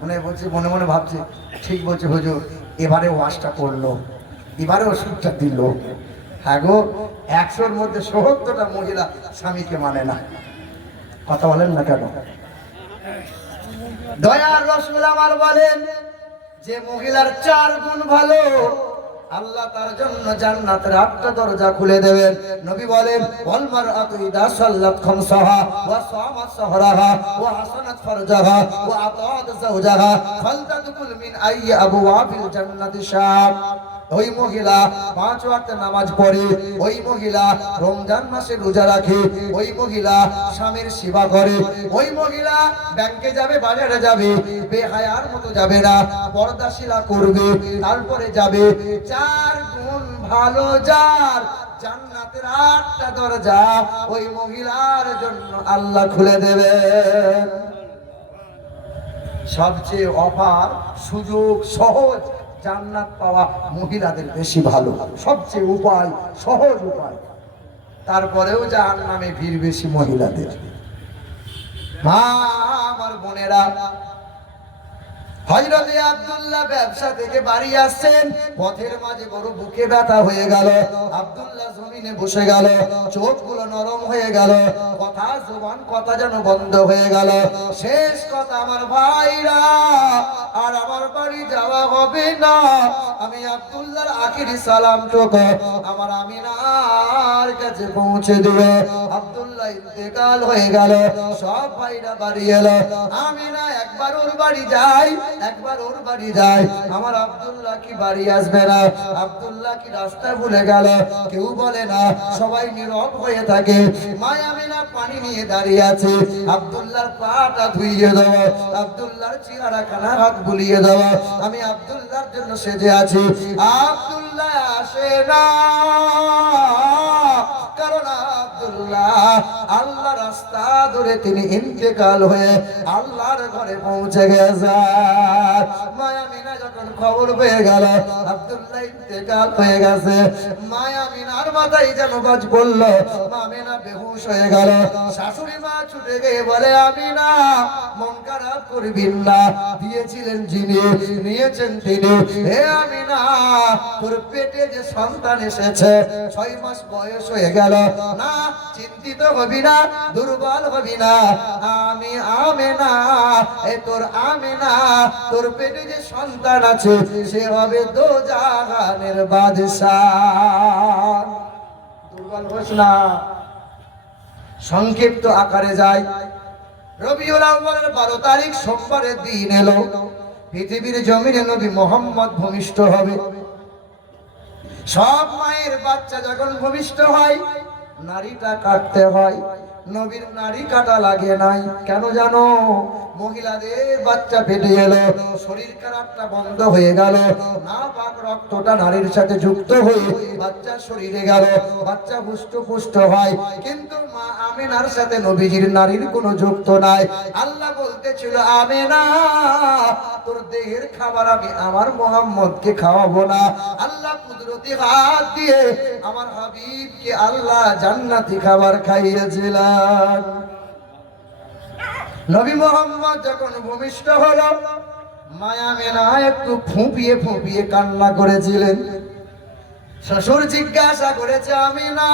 মানে বলছে, মনে মনে ভাবছে ঠিক বলছে হুজুর, এবারে ওয়াশটা করলো, এবারে ওষুধটা দিল। হ্যাঁ গো, 100-র মধ্যে 70টা মহিলা স্বামীকে মানে না। কথা বলেন না কেন? দয়ার রাসূল আমার বলেন যে মহিলার 4 গুণ ভালো, আল্লাহ তার জন্য জান্নাতের 8টা দরজা খুলে দেবেন। নবী বলেন, ওয়াল মারআতু ইদা সাল্লাত খামসাহা ওয়া সামাত সাহরাহা ওয়া হাসানাত ফারজাহা ওয়া আতাআত যাওজাহা ফালতাদখুল মিন আইয়ি আবওয়াবিল জান্নাতি শাআব। ওই মহিলা 5 ওয়াক্ত নামাজ পড়ে, ওই মহিলা রমজান মাসে রোজা রাখে, ওই মহিলা স্বামীর সেবা করে, ওই মহিলা ব্যাংকে যাবে, বাজারে যাবে, বেহায়ার মতো যাবে না, পর্দাশীলা করবে, তারপরে যাবে। 4 গুণ ভালো যার, জান্নাতের 8টা দরজা ওই মহিলার জন্য আল্লাহ খুলে দেবেন। সবচেয়ে অপার সুযোগ, সহজ জান্নাত পাওয়া মহিলাদের বেশি ভালো, সবচেয়ে উপায়, সহজ উপায়। তারপরেও জাহান্নামে ভিড় বেশি মহিলাদের। মা আমার বোনেরা, হযরতে আব্দুল্লাহ ব্যবসা থেকে বাড়ি আসছেন, পথের মাঝে বড় বুকে ব্যথা হয়ে গেল। আব্দুল্লাহ জমিনে বসে গেল, চোখগুলো নরম হয়ে গেল, কথা জবান কথা যেন বন্ধ হয়ে গেল। শেষ কথা, আমার ভাইরা আর আমার বাড়ি যাওয়া হবে না। আমি আব্দুল্লাহর আখিরি সালামটুকু আমার আমিনার কাছে পৌঁছে দিবে। আব্দুল্লাহ ইন্তেকাল হয়ে গেল, সব ভাইরা বাড়ি এলো। আমিনা একবার ওর বাড়ি যায়, একবার ওর বাড়ি যায়। আমার আব্দুল্লাহ কি বাড়ি আসবে না? আব্দুল্লাহ কি রাস্তা ভুলে গেল? কেউ বলে না, সবাই নীরব হয়ে থাকে। মা আমিনা পানি নিয়ে দাঁড়িয়ে আছে, আব্দুল্লাহর পাটা ধুইয়ে দেবো, আব্দুল্লাহর চেহারাখানা হাত বুলিয়ে দেবো। আমি আব্দুল্লাহর জন্য সেজে আছি। আব্দুল্লাহ আসে না, কারণ আব্দুল্লাহ আল্লাহ আল্লাহ রাস্তা ধরে তিনি ইন্তেকাল হয়ে আল্লাহর ঘরে পৌঁছে গেছে। মায়া মিনা যখন খবর পেয়ে গেল আব্দুল্লাহ ইন্তেকাল হয়ে গেছে, মায়া মিনার মাথায় যেন বাজ পড়ল, মা মিনা বেহুশ হয়ে গেল। শাশুড়ি মা ছুটে গিয়ে বলে, আমিনা মন খারাপ করবেন না, দিয়েছিলেন যিনি নিয়েছেন তিনি। হে আমিনা, তোর পেটে যে সন্তান এসেছে 6 মাস বয়স হয়ে গেল, না চিন্তিত হবি না, দুর্বল হবি না। আমি আমিনা, এ তোর আমিনা, তোর পেটে যে সন্তান আছে সে হবে দোজাহানের বাদশা। দুর্বল হোস না। সংক্ষিপ্ত আকারে যায়, রবিউল আউয়ালের 12 তারিখ সোমবারের দিন এলো। পৃথিবীর জমিনে নবী মুহাম্মদ ভূমিষ্ঠ হবে। সব মায়ের বাচ্চা যখন ভূমিষ্ঠ হয় নারীটা কাটতে হয়। নবীর নারী কাটা লাগে নাই, কেন জানো? মহিলাদের বাচ্চা ফেটে এলো, শরীর খারাপটা বন্ধ হয়ে গেল, না পাক রক্তটা নারীর সাথে যুক্ত হয়ে বাচ্চা শরীরে গেল, বাচ্চা পুষ্ট হয়। কিন্তু মা আমিনার সাথে নবীজির নারীর কোনো যুক্ত নাই। আল্লাহ বলতেছিল, আমিনা তোর দেহের খাবার আমি আমার মুহাম্মদকে খাওয়াবো না। আল্লাহ কুদরতি হাত দিয়ে আমার হাবিবকে আল্লাহ জান্নাতি খাবার খাইয়েছিলেন। নবী মুহাম্মদ যখন ভূমিষ্ঠ হলো, মায়া মিনা একটু ফুঁপিয়ে ফুঁপিয়ে কান্না করেছিলেন। শ্বশুর জিজ্ঞাসা করেছে, আমিনা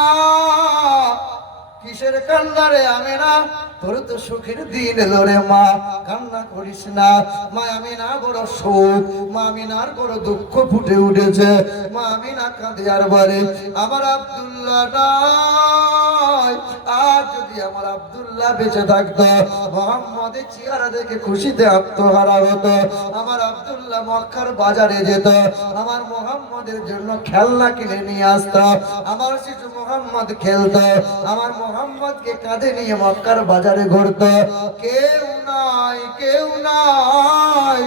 কিসের কান্না রে আমিনা? তোর তো সুখের দিন এলো রে মা, কান্না করিস না। মা আমিনা বড় শোক, মা আমিনার বড় দুঃখ ফুটে উঠেছে। মা আমিনা কাঁদে আর বলে, আমার আব্দুল্লাহ নাই, আর যদি আমার আব্দুল্লাহ বেঁচে থাকতো মুহাম্মদের চেহারা দেখে খুশিতে আত্মহারা হতো। আমার আব্দুল্লাহ মক্কার বাজারে যেত, আমার মুহাম্মদের জন্য খেলনা কিনে নিয়ে আসতো, আমার শিশু মুহাম্মদ খেলতো, আমার মুহাম্মদকে কাঁধে নিয়ে মক্কার বাজারে ঘুরতো। কেউ নাই, কেউ নাই,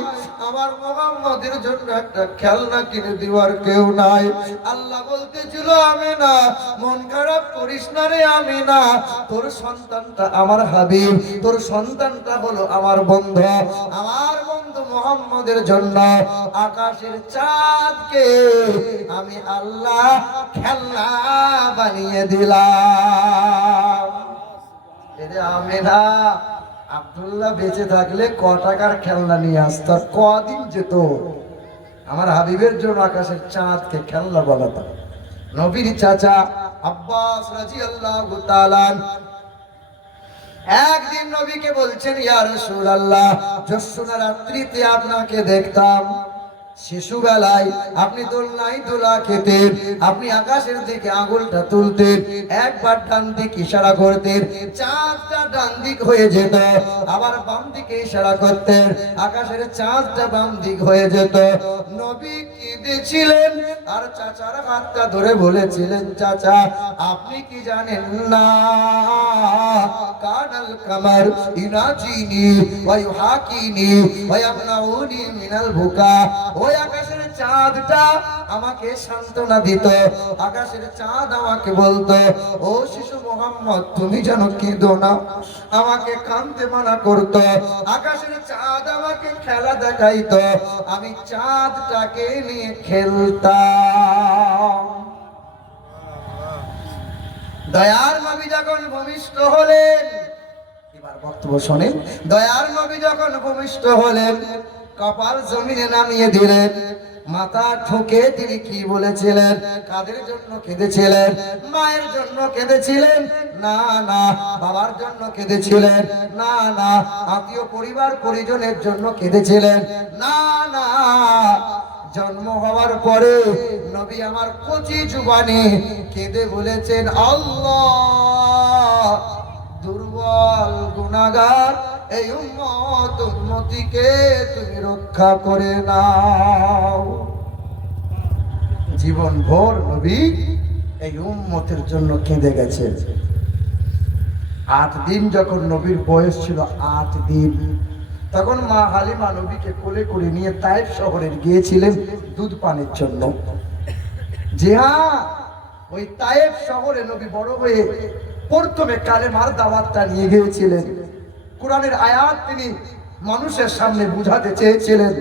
আমার মুহাম্মদের জন্য একটা খেলনা কিনে দেওয়ার কেউ নাই। আল্লাহ বলতেছিল, আমিনা মন খারাপ করিস না রে আমিনা, তোর সন্তানটা আমার হাবিব, তোর সন্তানটা হলো আমার বন্ধু। আমার বন্ধু মুহাম্মদের জন্য আকাশের চাঁদকে আমি আল্লাহ খেলনা বানিয়ে দিলাম। আমিনা আব্দুল্লাহ বেঁচে থাকলে ক টাকার খেলনা নিয়ে আসত, কদিন যেত। আমার হাবিবের জন্য আকাশের চাঁদকে খেলনা বানাতো। নবীর চাচা আব্বাস রাদিয়াল্লাহু তাআলা একদিন নবীকে বলছেন, ইয়া রাসূলুল্লাহ, জ্যোৎস্না রাত্রিতে আপনাকে দেখতাম, শিশুবেলায় আপনি দোলনায় দোলা খেতেন, আপনি আকাশের দিকে আঙুলটা তুলতেন, একবার ডান দিক ইশারা করতেন, চাঁদটা ডান দিক হয়ে যেত, আবার বাম দিকে ইশারা করতেন, আকাশের চাঁদটা বাম দিক হয়ে যেত। নবী কেঁদেছিলেন আর চাচার হাতটা ধরে বলেছিলেন, চাচা আপনি কি জানেন না, কানাল কামার ইনাজিনি ওয়া ইউহাকিনি ওয়া ইয়ামনাউনি মিনাল বুকা। ওই আকাশের চাঁদটা আমাকে সান্ত্বনা দিত, আকাশের চাঁদ আমাকে বলতো, ও শিশু মুহাম্মদ তুমি যেন কেঁদো না, আমাকে কাঁদতে মানা করতো। আকাশের চাঁদ আমাকে খেলা দেখাইতো, আমি চাঁদটাকে নিয়ে খেলতাম। দয়ার নবী যখন ভূমিষ্ঠ হলেন, এবার বক্তব্য শোনেন, দয়ার নবী যখন ভূমিষ্ঠ হলেন কপাল জমিনে নামিয়ে দিলেন, মাথা ঠুকে তিনি কি বলেছিলেন? কাদের জন্য কেঁদেছিলেন? মায়ের জন্য কেঁদেছিলেন? না না। বাবার জন্য কেঁদেছিলেন? না না। আত্মীয় পরিবার পরিজনের জন্য কেঁদেছিলেন? না না। জন্ম হওয়ার পরে নবী আমার কচি জুবানে কেঁদে বলেছেন, আল্লাহ দুর্বল গুনাহগার এই উম্মতিকে তুমি রক্ষা করে নাও। জীবন ভোর নবী এই উম্মতের জন্য কেঁদে গেছেন। 8 দিন যখন নবীর বয়স ছিল, 8 দিন, তখন মা হালিমা নবীকে কোলে করে নিয়ে তায়েফ শহরে গিয়েছিলেন দুধ পানের জন্য। জি হ্যাঁ, ওই তায়েফ শহরে নবী বড় হয়ে প্রথমে কালেমার দাওয়াতটা নিয়ে গিয়েছিলেন। কোরআনের আয়াত তিনি মানুষের সামনে বুঝাতে চেয়েছিলেন।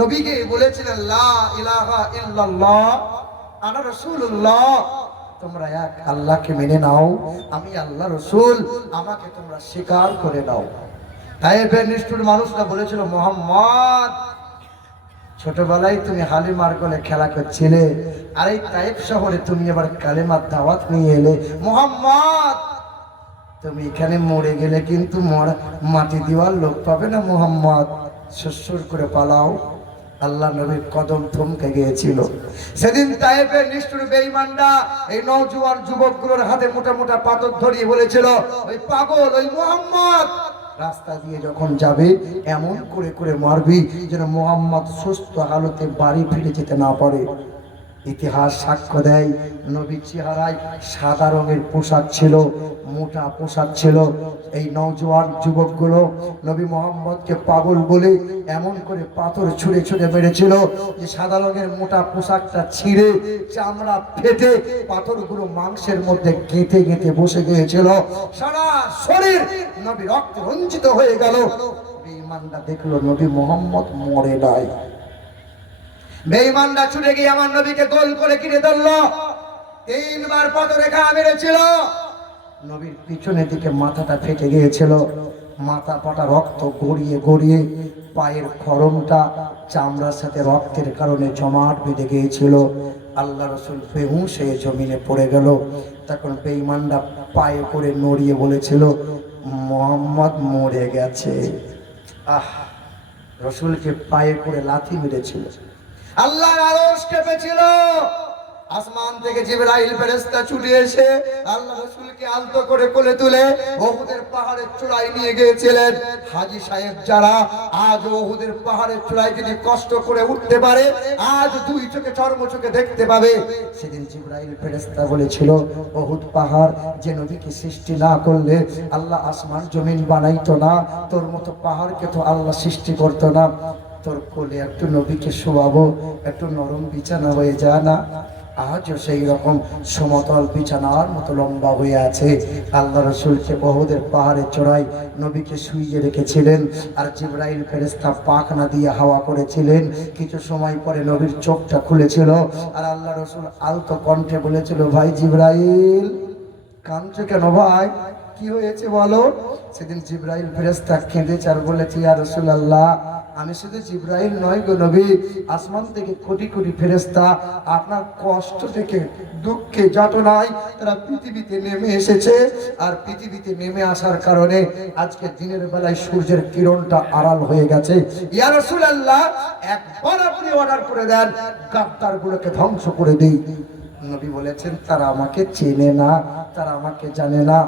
নবীকে বলেছিলেন লা ইলাহা ইল্লাল্লাহ আনা রাসূলুল্লাহ, তোমরা এক আল্লাহকে মেনে নাও, আমি আল্লাহ রাসূল, আমাকে তোমরা স্বীকার করে নাও। তায়েফের নিষ্ঠুর মানুষরা বলেছিল মুহাম্মদ, ছোটবেলায় তুমি হালিমার কোলে খেলা করছিলে, আর এই তায়েফ শহরে তুমি এবার কালেমার দাওয়াত নিয়ে এলে। মুহাম্মদ, তুমি এখানে মরে গেলে কিন্তু মাটি দেওয়ার লোক পাবে না। মুহাম্মদ, সুসুর করে পালাও। আল্লাহ নবীর কদম থমকে গিয়েছিল। সেদিন তায়েফের নিষ্ঠুর বেঈমানরা এই নওজোয়ান যুবকগুলোর হাতে মোটা মোটা পাথর ধরিয়ে বলেছিল, ওই পাগল, ওই মুহাম্মদ রাস্তা দিয়ে যখন যাবে এমন করে করে মারবি যেন মুহাম্মদ সুস্থ হালতে বাড়ি ফিরে যেতে না পারে। ইতিহাস সাক্ষ্য দেয়, নবীর চেহারায় সাদা রঙের পোশাক ছিল, মোটা পোশাক ছিল। এই নওজোয়ান যুবকগুলো নবী মুহাম্মদকে পাগল বলে এমন করে পাথর ছুঁড়ে ছুঁড়ে মেরেছিল যে সাদা রঙের মোটা পোশাকটা ছিঁড়ে চামড়া ফেটে পাথরগুলো মাংসের মধ্যে গেঁথে গেঁথে বসে গিয়েছিল। সারা শরীর নবী রক্তে রঞ্জিত হয়ে গেল। বেঈমানরা দেখলো নবী মুহাম্মদ মরে নাই। বেঈমানরা ছুটে গিয়ে আমার নবীকে গোল করে ঘিরে ধরলো, 3 বার পাথরে ঘা মেরেছিল। নবীর পিছনের দিকে মাথাটা ফেটে গিয়েছিল, মাথা পাটা রক্ত গড়িয়ে গড়িয়ে পায়ের খরমটা চামড়ার সাথে রক্তের কারণে জমাট বেঁধে গিয়েছিল। আল্লাহ রাসূল বেহুশ হয়ে জমিনে পড়ে গেল। তখন বেঈমানরা পায়ে করে নড়িয়ে বলেছিল মুহাম্মদ মরে গেছে। রাসূলকে পায়ে করে লাথি মেরেছিল। আল্লাহর আরশ কেঁপেছিল। আসমান থেকে জিবরাইল ফেরেশতা ছুটে এসে আল্লাহ রাসূলকে আলতো করে কোলে তুলে উহুদের পাহাড়ের চূড়ায় নিয়ে গিয়েছিলেন। হাজী সাহেব যারা আজ উহুদের পাহাড়ের চূড়ায় যদি কষ্ট করে উঠতে পারে, আজ 2 চোখে চর্ম চোখে দেখতে পাবে। সেদিন জিবরাইল ফেরেশতা বলেছিল, উহুদ পাহাড় যে নবীকে সৃষ্টি না করলে আল্লাহ আসমান জমিন বানাইতো না, তোর মতো পাহাড়কে তো আল্লাহ সৃষ্টি করতো না। তোর কোলে একটু নবীকে শোয়াবো, একটু নরম বিছানা হয়ে যায় না? আজও সেই রকম সমতল বিছানার মতো লম্বা হয়ে আছে। আল্লাহ রাসূলকে উহুদের পাহাড়ে চড়াই নবীকে শুইয়ে রেখেছিলেন, আর জিবরাইল ফেরেশতা পাখনা দিয়ে হাওয়া করেছিলেন। কিছু সময় পরে নবীর চোখটা খুলেছিল, আর আল্লাহ রাসূল আলতো কণ্ঠে বলেছিল, ভাই জিবরাইল, কাঁদছো কেন ভাই, কি হয়েছে বলো? সেদিন জিবরাইল ফেরেশতা কেঁদেছে আর বলেছে, ইয়া রাসূলুল্লাহ, আমি শুধু জিবরাইল নয় গো নবী, আসমান থেকে কোটি কোটি ফেরেশতা আপনার কষ্ট থেকে দুঃখে যাতনায় তারা পৃথিবীতে নেমে এসেছে। আর পৃথিবীতে নেমে আসার কারণে আজকে দিনের বেলায় সূর্যের কিরণটা আড়াল হয়ে গেছে। ইয়া রাসূলুল্লাহ, একবার আপনি অর্ডার করে দেন, গাদ্দারগুলোকে ধ্বংস করে দেই। নবী বলেছেন, তারা আমাকে চেনে না, তারা আমাকে জানে না।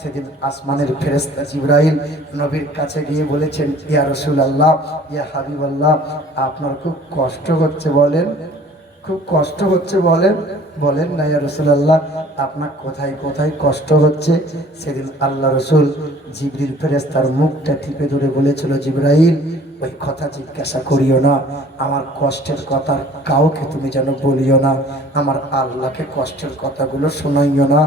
সেদিন আসমানের ফেরেশতা জিবরাইল নবীর কাছে গিয়ে বলেছেন, ইয়া রাসূলুল্লাহ, ইয়া হাবিবাল্লাহ, আপনার খুব কষ্ট হচ্ছে বলেন, খুব কষ্ট হচ্ছে বলেন। বলেন না ইয়া রাসূলুল্লাহ, আপনার কোথায় কোথায় কষ্ট হচ্ছে? সেদিন আল্লাহ রাসূল জিবরিল ফেরেশতার মুখটা টিপে ধরে বলেছিল, জিবরাইল, ওই কথা জিজ্ঞাসা করিও না, আমার কষ্টের কথা কাউকে তুমি যেন বলিও না, আমার আল্লাহকে কষ্টের কথাগুলো শোনাইও না।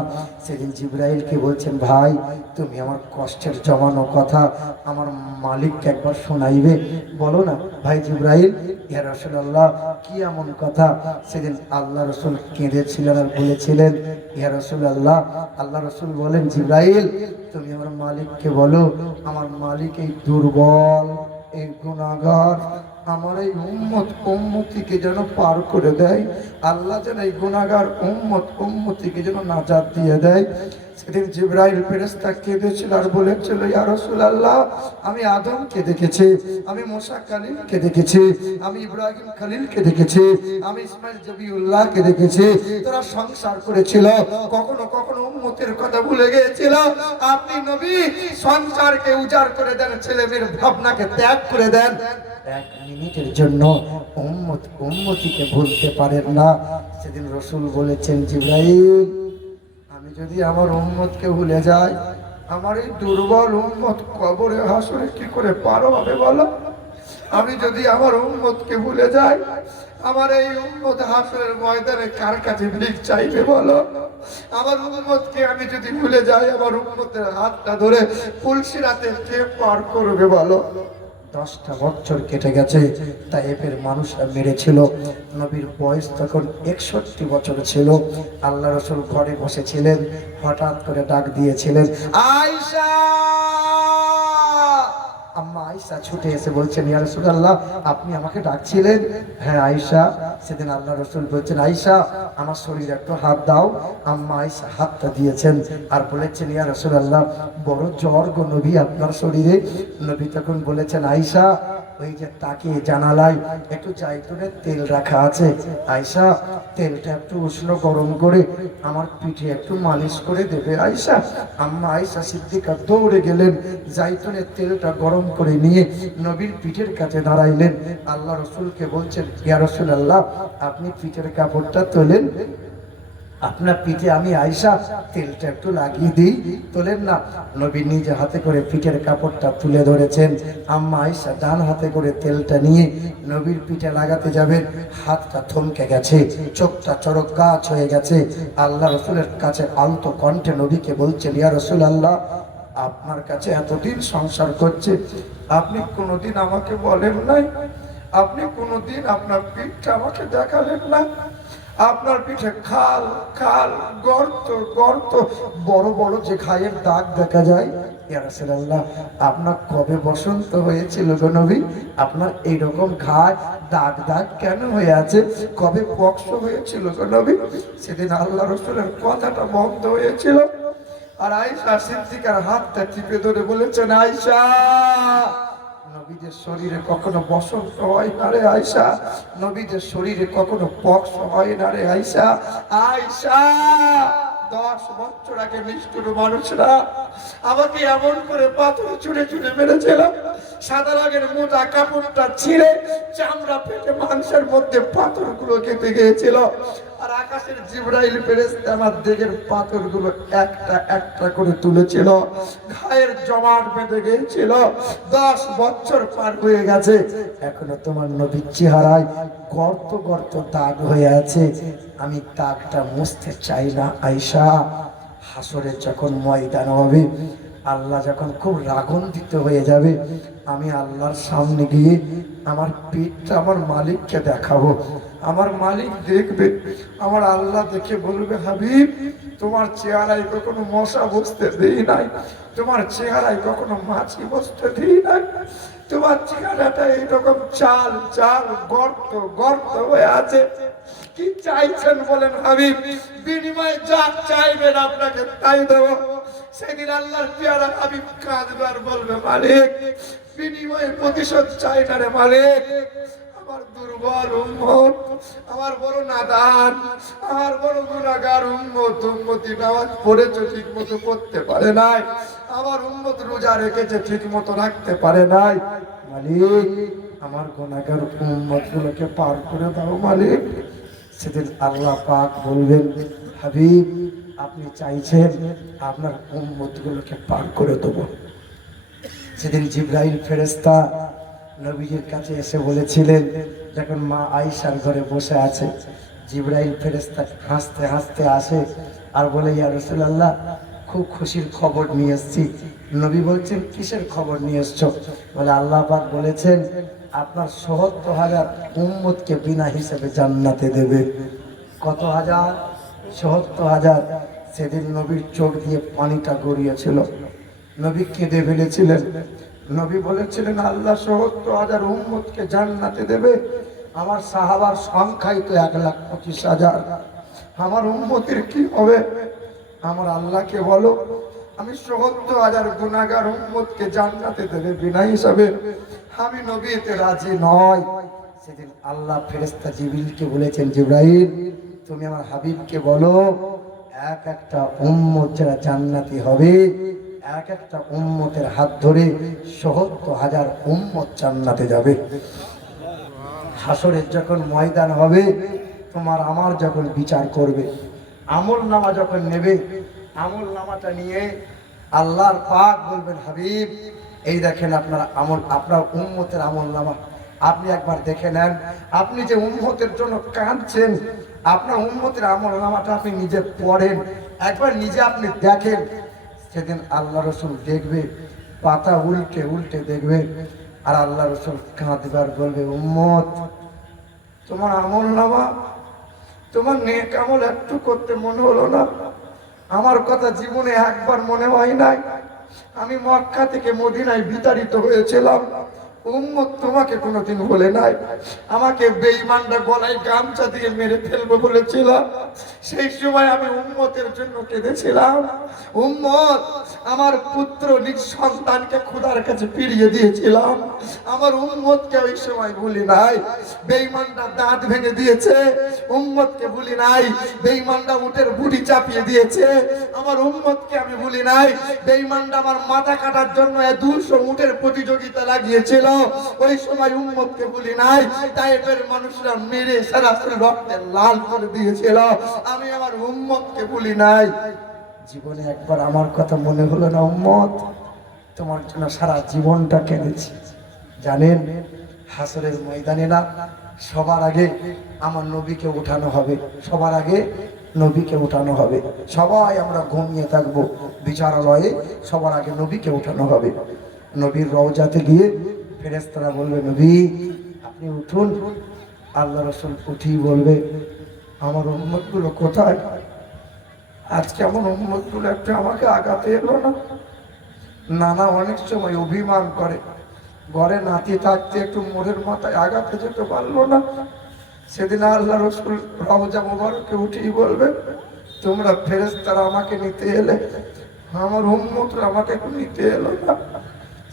সেদিন জিবরাইলকে বলছেন, ভাই, তুমি আমার কষ্টের জমানো কথা আমার মালিককে একবার শোনাইবে, বলো না। ভাই জিবরাইল, ইয়া রাসূলুল্লাহ, কি এমন কথা? সেদিন আল্লাহ রাসূল কেঁদেছিলেন আর বলেছিলেন, ইয়া রাসূলুল্লাহ, আল্লাহ রাসূল বলেন, জিবরাইল, তুমি আমার মালিককে বলো, আমার মালিক এই দুর্বল, এই গুনাহগার, আমার এই উম্মতিকে যেন পার করে দেয়। আল্লাহ যেন এই গুনাহগার উম্মতিকে যেন নাজাত দিয়ে দেয়। সেদিন জিবরাইল ফেরেশতা কেঁদেছিল আর বলেছিল, ইয়া রাসূলুল্লাহ, আমি আদমকে দেখেছি, আমি মুসা কালিমকে দেখেছি, আমি ইব্রাহিম খলিলকে দেখেছি, আমি ইসমাইল জবিউল্লাহকে দেখেছি। তোরা সংসার করেছিল, কখনো কখনো উম্মতের কথা ভুলে গিয়েছিল। আপনি নবী, সংসারকে উজাড় করে দেন, ছেলে মেয়ের ভাবনাকে ত্যাগ করে দেন, 1 মিনিটের জন্য উম্মতিকে ভুলতে পারেন না। সেদিন রাসূল বলেছেন, জিবরাইল, আমি যদি আমার উম্মতকে ভুলে যাই, আমার এই দুর্বল উম্মত কবরে হাসরে কি করে পার হবে বলো? আমি যদি আমার উম্মতকে ভুলে যাই, আমার এই উম্মত হাসরের ময়দানে কার কাছে ভিক চাইবে বলো? আমার উম্মতকে আমি যদি ভুলে যাই, আমার উম্মতের হাতটা ধরে পুলসিরাতে কে পার করবে বলো? 10টা বছর কেটে গেছে, তায়েফের মানুষরা মেরেছিল। নবীর বয়স তখন 61 বছর ছিল। আল্লাহ রাসূল ঘরে বসেছিলেন, হঠাৎ করে ডাক দিয়েছিলেন, আয়েশা। আম্মা আয়েশা ছুটে এসে বলছেন, ইয়া রাসূলুল্লাহ, আপনি আমাকে ডাকছিলেন? হ্যাঁ আয়েশা। সেদিন আল্লাহ রাসূল বলছেন, আয়েশা আমার শরীরে একটু হাত দাও। আম্মা আয়েশা হাতটা দিয়েছেন আর বলেছেন, ইয়া রাসূলুল্লাহ, বড় জ্বর গো নবী আপনার শরীরে। নবী তখন বলেছেন, আয়েশা ওই যে তাকে জানালায় একটু জায়তুনের তেল রাখা আছে, আয়েশা তেলটা একটু উষ্ণ গরম করে আমার পিঠে একটু মালিশ করে দেবে আয়েশা। আম্মা আয়েশা সিদ্দিকা দৌড়ে গেলেন, জায়তুনের তেলটা গরম করে নিয়ে নবীর পিঠের কাছে দাঁড়াইলেন। আল্লাহ রসুলকে বলছেন, ইয়া রাসূলুল্লাহ, আপনি পিঠের কাপড়টা তোলেন, আপনার পিঠে আমি আয়েশা তেলটা একটু লাগিয়ে দিই, তোলেন না? নবী নিজে হাতে করে পিঠের কাপড়টা তুলে ধরেছেন। আম্মা আয়েশা ডান হাতে করে তেলটা নিয়ে নবীর পিঠে লাগাতে যাবেন, হাতটা থমকে গেছে, চোখটা চড়ক গাছ হয়ে গেছে। আল্লাহ রসুলের কাছে আলতো কণ্ঠে নবীকে বলছেন, ইয়া রাসূলুল্লাহ, আপনার কাছে এতদিন সংসার করছে, আপনি কোনোদিন আমাকে বলেন নাই, আপনি কোনোদিন আপনার পিঠটা আমাকে দেখালেন না। আপনার পিঠে খাল খাল, গর্ত গর্ত, বড় বড় যে ঘায়ের দাগ দেখা যায়। ইয়া রাসূলুল্লাহ, আপনার কবে বসন্ত হয়েছিল গো নবী? আপনার এইরকম ঘায় দাগ দাগ কেন হয়ে আছে? কবে পক্স হয়েছিল গো নবী? সেদিন আল্লাহ রসুলের কথাটা বন্ধ হয়েছিল। আর আয়েশা সিদ্দিকার হাতটা টিপে ধরে বলেছেন, আয়েশা, নবীদের শরীরে কখনো বসন্ত হয় না রে আয়েশা, নবীদের শরীরে কখনো পক্স হয় না রে আয়েশা। আয়েশা, 10 বছর আগে নিষ্ঠুর মানুষরা আমাকে এমন করে পাথর ছুঁড়ে ছুঁড়ে মেরেছিল, সাদা রঙের মোটা কাপড়টা ছিঁড়ে চামড়া ফেটে মাংসের মধ্যে পাথরগুলো কেটে গিয়েছিল। আর আকাশের জিবরাইল ফেরেশতা আমার দেহের পাথরগুলো একটা একটা করে তুলেছিল, ঘায়ের জমাট বেঁধে গিয়েছিল। 10 বছর পার হয়ে গেছে, এখনো তোমার নবীর চেহারায় গর্ত গর্ত দাগ হয়ে আছে। আমি দাগটা মুছতে চাই না আয়েশা। হাসরে যখন ময়দান হবে, আল্লাহ যখন খুব রাগান্বিত হয়ে যাবে, আমি আল্লাহর সামনে গিয়ে আমার পিঠটা আমার মালিককে দেখাবো। আমার মালিক দেখবে, আমার আল্লাহ দেখে বলবে, হাবিব, তোমার চেহারায় কখনো মশা বসতে দেই নাই, তোমার চেহারায় কখনো মাছি বসতে দিই নাই, তোমার চেহারাটা এইরকম চাল চাল, গর্ত গর্ত হয়ে আছে। কি চাইছেন বলেন হাবিব? বিনিময়ে যা চাইবেন আপনাকে তাই দেব। সেদিন আল্লাহর পেয়ারা হাবিব কাঁদবে আর বলবে, মালিক, বিনিময়ে প্রতিশোধ চাই না রে মালিক। আমার দুর্বল উম্মত, আমার বড় নাদান, আমার বড় গুনাহগার উম্মত, উম্মতি নামাজ পড়েছে ঠিক মতো পড়তে পারে নাই, আমার উম্মত রোজা রেখেছে ঠিক মতো রাখতে পারে নাই। মালিক, আমার গুনাহগার উম্মত গুলোকে পার করে দাও মালিক। সেদিন আল্লাহ পাক বলবেন, হাবিব, আপনি চাইছেন আপনার উম্মত গুলোকে পার করে দেবো। সেদিন জিবরাইল ফেরেশতা নবীজির কাছে এসে বলেছিলেন, যখন মা আয়েশার ঘরে বসে আছে, জিবরাইল ফেরেশতা হাসতে হাসতে আসে আর বলে, ইয়া রাসূলুল্লাহ, খুব খুশির খবর নিয়ে এসেছি। নবী বলছেন, কিসের খবর নিয়ে এসছো? বলে, আল্লাহ পাক বলেছেন আপনার ৭০,০০০ উম্মতকে বিনা হিসেবে জান্নাতে দেবে। কত হাজার? ৭০,০০০। সেদিন নবীর চোখ দিয়ে পানিটা গড়িয়েছিল, নবী কেঁদে ফেলেছিলেন। নবী বলেছিলেন, আল্লাহ ৭০,০০০ উম্মতকে জান্নাতে দেবে, আমার সাহাবার সংখ্যাই তো ১,২৫,০০০। আমার উম্মতের কি হবে? আমার আল্লাহকে বলো, আমি ৭০,০০০ গুনাহগার উম্মতকে জান্নাতে দেবে বিনা হিসাবে, আমি নবী এতে রাজি নয়। সেদিন আল্লাহ ফেরেশতা জিবরিলকে বলেছেন, জিবরাইল, তুমি আমার হাবিবকে বলো, এক একটা উম্মত যারা জান্নাতি হবে, এক একটা উম্মতের হাত ধরে ৭০,০০০ উম্মত জান্নাতে যাবে। হাসরের যখন ময়দান হবে, তোমার আমার যখন বিচার করবে, আমল নামা যখন নেবে, আমল নামাটা নিয়ে আল্লাহর পাক বলবেন, হাবিব, এই দেখেন আপনার আমল, আপনার উম্মতের আমল নামা। আপনি একবার দেখে নেন, আপনি যে উম্মতের জন্য কাঁদছেন, আপনার উম্মতের আমলনামাটা আপনি নিজে পড়েন, একবার নিজে আপনি দেখেন। সেদিন আল্লাহ রসুল দেখবে, পাতা উল্টে উল্টে দেখবে, আর আল্লাহ রসুল কাঁদবে আর বলবে, উম্মত তোমার আমলনামা, তোমার নেক আমল একটু করতে মনে হলো না? আমার কথা জীবনে একবার মনে হয় নাই? আমি মক্কা থেকে মদিনায় বিতাড়িত হয়েছিলাম, উম্মত তোমাকে কোনোদিন বলে নাই আমাকে বেঈমানরা গলায় গামছা দিয়ে মেরে ফেলবে বলেছিল? সেই সময় আমি উম্মতের জন্য কেঁদেছিলাম। উম্মত, আমার পুত্র নিজ সন্তানকে খোদার কাছে ফিরিয়ে দিয়েছিলাম, আমার উম্মতকে ওই সময় ভুলি নাই। বেঈমানরা দাঁত ভেঙে দিয়েছে, উম্মতকে ভুলি নাই। বেঈমানরা উটের বুড়ি চাপিয়ে দিয়েছে, আমার উম্মতকে আমি ভুলি নাই। বেঈমানরা আমার মাথা কাটার জন্য 200 উটের প্রতিযোগিতা লাগিয়েছিল, ওই সময় উম্মতকে ভুলি নাই। তায়েফের মানুষরা মেরে সরাসরি রক্তে লাল করে দিয়েছিল, আমি আমার উম্মতকে ভুলি নাই। জীবনে একবার আমার কথা মনে হলো না? উম্মত, তোমার জন্য সারা জীবনটা কেঁদেছি। জানেন, হাসরের ময়দানে না সবার আগে আমার নবীকে উঠানো হবে, সবার আগে নবীকে উঠানো হবে। সবাই আমরা ঘুমিয়ে থাকবো, বিচারালয়ে সবার আগে নবীকে উঠানো হবে। নবীর রওজাতে গিয়ে ফেরেশতারা বলবে, নবী আপনি উঠুন। আল্লাহ রাসূল উঠেই বলবে, আমার উম্মতগুলো কোথায়? আজকে আমার উম্মতগুলো একটু আমাকে আগাতে এলো না। নানা অনেক সময় অভিমান করে, ঘরে নাতি থাকতে একটু মোড়ের মাথায় আগাতে যেতে পারলো না। সেদিন আল্লাহ রাসূল রওজা মোবারকে উঠেই বলবে, তোমরা ফেরেশতারা আমাকে নিতে এলে, আমার উম্মতরা আমাকে নিতে এলো না।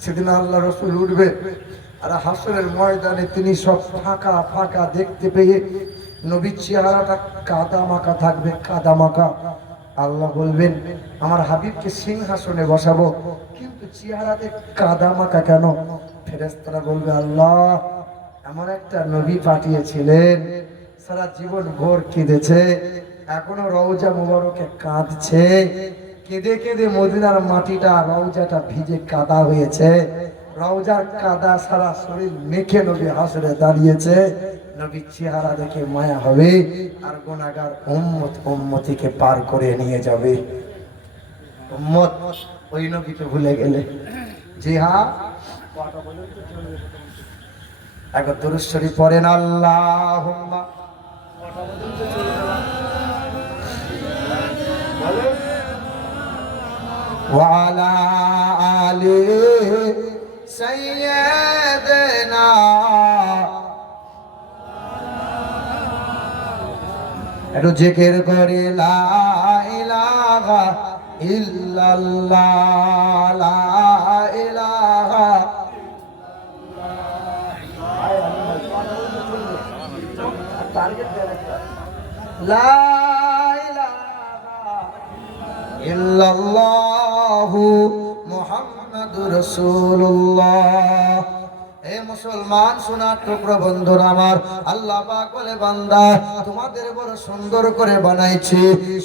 সেদিন আল্লাহ রাসূল উঠবে, আর হাসরের ময়দানে তিনি সব ফাঁকা ফাঁকা দেখতে পেয়ে নবীর চেহারাটা কাদা মাখা থাকবে, কাদা মাখা। আল্লাহ বলবেন, আমার হাবিবকে সিংহাসনে বসাবো, কিন্তু চেহারাতে কাদা মাখা কেন? ফেরেশতারা বলবে, আল্লাহ এমন একটা নবী পাঠিয়েছিলেন, সারা জীবন ভোর কেঁদেছে, এখনো রওজা মুবারকে কাঁদছে, কেঁদে কেঁদে মদিনার মাটিটা, রওজাটা ভিজে কাদা হয়েছে, রওজার কাদা সারা শরীর মেখে নবী হাসরে দাঁড়িয়েছে। নবীর চেহারা দেখে মায়া হবে, আর গুনাহগার উম্মত উম্মতিকে পার করে নিয়ে যাবে। উম্মত ওই নবীকে ভুলে গেলে, জি হ্যাঁ, একবার দুরূদ শরীফ পড়েন, আল্লাহুম্মা ওয়া আলা আলি সাইয়্যিদিনা, একটু জিকির করে লা ইলাহা ইল্লাল্লাহ, লা ইলাহা লা ইলাহা ইল্লাল্লাহু মুহাম্মাদুর রাসূলুল্লাহ। হে মুসলমান, সোনার টুকরো বন্ধুরা আমার, আল্লাহ পাক বলে, বান্দা তোমাদের বড় সুন্দর করে বানাইছি,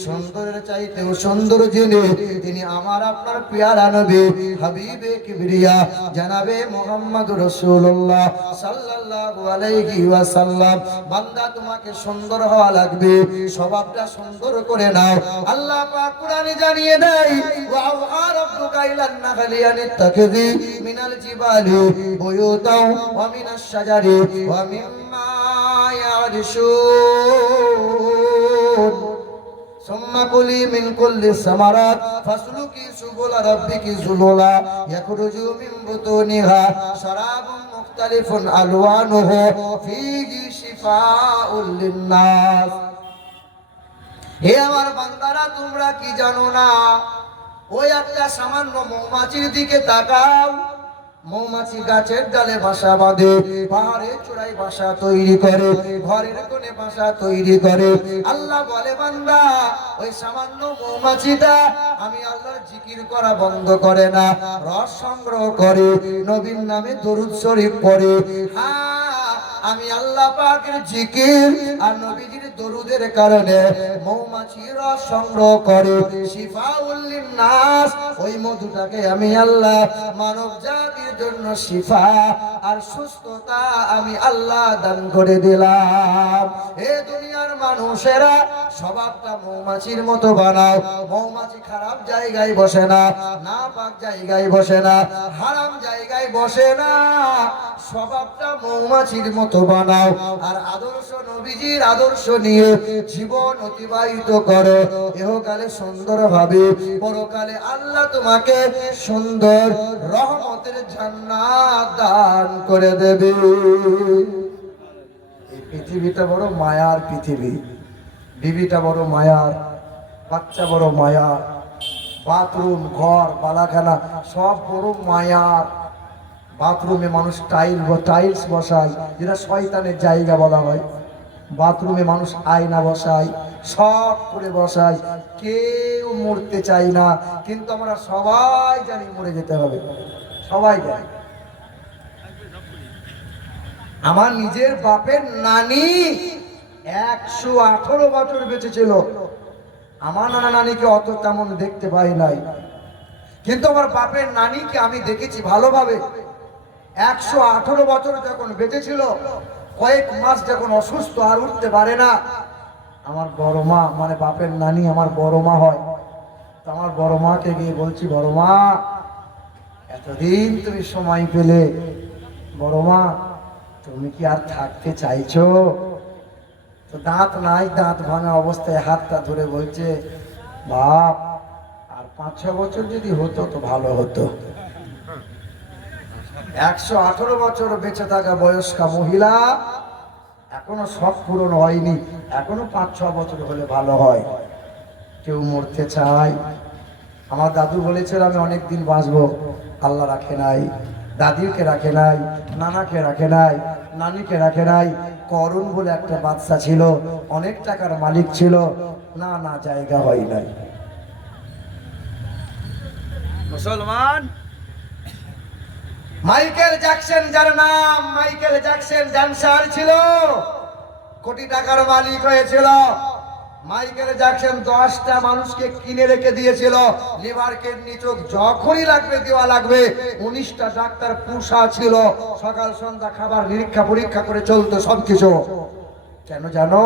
সুন্দরের চাইতেও সুন্দর যিনি, তিনি আমার আপনার পেয়ারা নবী হাবিবে কিবরিয়া জানাবে মুহাম্মাদুর রাসূলুল্লাহ সাল্লাল্লাহু আলাইহি ওয়াসাল্লাম। বান্দা তোমাকে সুন্দর হওয়া লাগবে, স্বভাবটা সুন্দর করে নাও। আল্লাহ পাক কুরআনে জানিয়ে দেয়, ওয়া আওহা রাব্বুকা ইলান নাহলি আনিত্তাখিযি মিনাল জিবালি বুয়ুত ومن الشجر ومما يعرشون ثم كلي من كل الثمرات فاسلكي سبل ربك ذللا يخرج من بطونها شراب مختلف ألوانه فيه شفاء للناس। হে আমার বান্দারা, তোমরা কি জানো না? ওই একটা সামান্য মৌমাছির দিকে তাকাও। মৌমাছি গাছের ডালে বাসা বাঁধে, পাহাড়ের চূড়ায় বাসা তৈরি করে, ঘরের কোণে বাসা তৈরি করে। আল্লাহ বলে, বান্দা ওই সামান্য মৌমাছিটা আমি আল্লাহর জিকির করা বন্ধ করে না, রস সংগ্রহ করে, নবীর নামে দরুদ শরীফ পড়ে, হ্যাঁ আমি আল্লাহ পাকের জিকির আর নবীজির দরুদের কারণে মৌমাছির রস সংগ্রহ করে শিফাউল লিন্নাস, ওই মধুটাকে আমি আল্লাহ মানব জাতির জন্য শিফা আর সুস্থতা আমি আল্লাহ দান করে দিলাম। এ দুনিয়ার মানুষেরা স্বভাবটা মৌমাছির মতো বানাও। মৌমাছি খারাপ জায়গায় বসে না, নাপাক জায়গায় বসে না, হারাম জায়গায় বসে না, স্বভাবটা মৌমাছির মতো বানাও আর আদর্শ নবীজির আদর্শ নিয়ে জীবন অতিবাহিত করো। ইহকালে সুন্দর ভাবে, পরকালে আল্লাহ তোমাকে সুন্দর রহমতের জান্নাত দান করে দেবে। এই পৃথিবীটা বড় মায়ার পৃথিবী, বিবিটা বড় মায়ার, বাচ্চা বড় মায়ার, বাথরুম ঘর বালাখানা সব বড় মায়ার। বাথরুমে মানুষ টাইলস বসায়, যেটা শয়তানের জায়গা বলা হয়। বাথরুমে মানুষ আয়না বসায়, সব করে বসায়, কেউ মরতে চাই না, কিন্তু আমরা সবাই জানি মরে যেতে হবে, সবাই জানি। আমার নিজের বাপের নানি 118 বছর বেঁচে ছিল। আমার নানা নানিকে অত তেমন দেখতে পাই নাই, কিন্তু আমার বাপের নানিকে আমি দেখেছি ভালোভাবে। 118 বছর যখন বেঁচে ছিল, কয়েক মাস যখন অসুস্থ আর উঠতে পারে না, আমার বড় মা মানে বাপের নানি আমার বড় মা হয়, তো আমার বড় মাকে গিয়ে বলছি, বড় মা এতদিন তুমি সময় পেলে, বড় মা তুমি কি আর থাকতে চাইছো? তো দাঁত নাই, দাঁত ভাঙা অবস্থায় হাতটা ধরে বলছে, বাপ আর 5-6 বছর যদি হতো তো ভালো হতো। 118 বছর বেঁচে থাকা বয়স্কা মহিলা, এখনো শখ পূরণ হয়নি, এখনো 5-6 বছর হলে ভালো হয়। কেউ মরতে চায়। আমার দাদু বলেছিল আমি অনেক দিন বাঁচবো, আল্লাহ রাখে নাই। দাদিকে রাখে নাই, নানাকে রাখে নাই, নানিকে রাখে নাই। করুণ বলে একটা বাচ্চা ছিল, অনেক টাকার মালিক ছিল, না না জায়গা হয় নাই। মুসলমান মাইকেল জ্যাকসন, যার নাম মাইকেল জ্যাকসন ডান্সার ছিল, কোটি টাকার মালিক হয়েছিল। মাইকেল জ্যাকসন 10টা মানুষকে কিনে রেখে দিয়েছিল, লিভার কিডনি চোখ যখনই লাগবে দেওয়া লাগবে। 19টা ডাক্তার পুষা ছিল, সকাল সন্ধ্যা খাবার নিরীক্ষা পরীক্ষা করে চলতো সবকিছু। কেন জানো?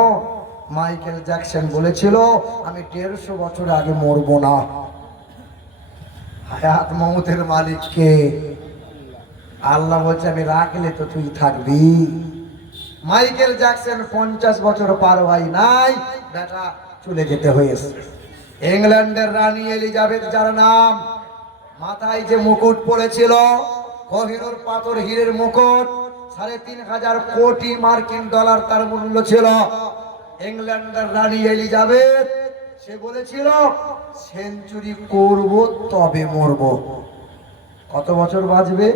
মাইকেল জ্যাকসন বলেছিল আমি 150 বছর আগে মরবো না। হায়াত মৌতের মালিক কে? আল্লাহ বলছে আমি রাখলে তো তুই থাকবি। মাইকেল জ্যাকসন 50 বছর পার হয় নাই, বেটা চলে যেতে হয়েছে। ইংল্যান্ডের রানী এলিজাবেথ, যার নাম, মাথায় যে মুকুট পড়েছিল, কোহিনূর পাথর হীরের মুকুট, 3,500 কোটি মার্কিন ডলার তার মূল্য ছিল। ইংল্যান্ডের রানী এলিজাবেথ, সে বলেছিল সেঞ্চুরি করব তবে মরব। কত বছর বাঁচবে?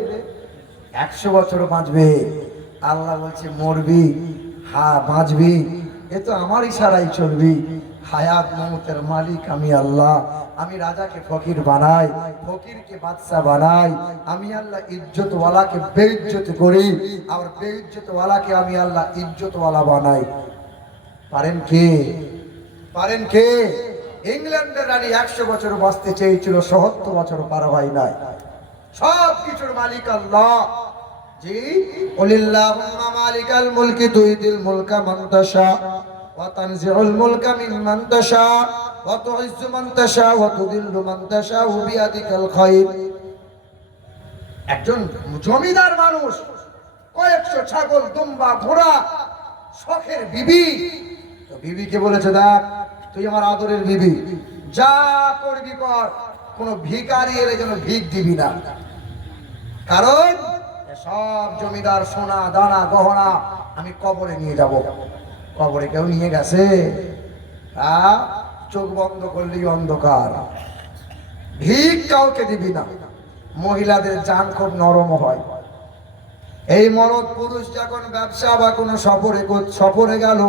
100 বছর বাঁচবে। আল্লাহ বলছে মরবি, হ্যাঁ বাঁচবি, এ তো আমার ইশারাই চলবি। হায়াত মৌতের মালিক আমি আল্লাহ। আমি রাজাকে ফকির বানাই, ফকিরকে বাদশা বানাই। আমি আল্লাহ ইজ্জতওয়ালাকে বেইজ্জত করি, আর বেইজ্জতওয়ালাকে আমি আল্লাহ ইজ্জতওয়ালা বানাই। পারেন কে? পারেন কে? ইংল্যান্ডের রানী 100 বছর বাঁচতে চেয়েছিল, 70 বছর পার হয় নাই। সব কিছুর মালিক আল্লাহ। জি, কুলিল্লাহুম্মা মালিকাল মুলকি তুইতিল মুলকা মান তাশা ওয়া তানজিউল মুলকা মিম্মান তাশা ওয়া তুইজ্জু মান তাশা ওয়া তুযিল্লু মান তাশা বিয়াদিকাল খায়র। একজন জমিদার মানুষ, কয়েকশো ছাগল, দুম্বা, ঘোড়া, শখের বিবি। তো বিবিকে বলেছে, দেখ তুই আমার আদরের বিবি, যা করবি কর, কোন ভিখারি এলে যেন ভিক দিবি না। কারণ সব জমিদার সোনা দানা গহনা আমি কবরে নিয়ে যাব। কবরে কেউ নিয়ে গেছে? চোখ বন্ধ করলেই অন্ধকার। ভিক কাউকে দিবি না। মহিলাদের জান খুব নরম হয়। এই মরদ পুরুষ যখন ব্যবসা বা কোনো সফরে গেল,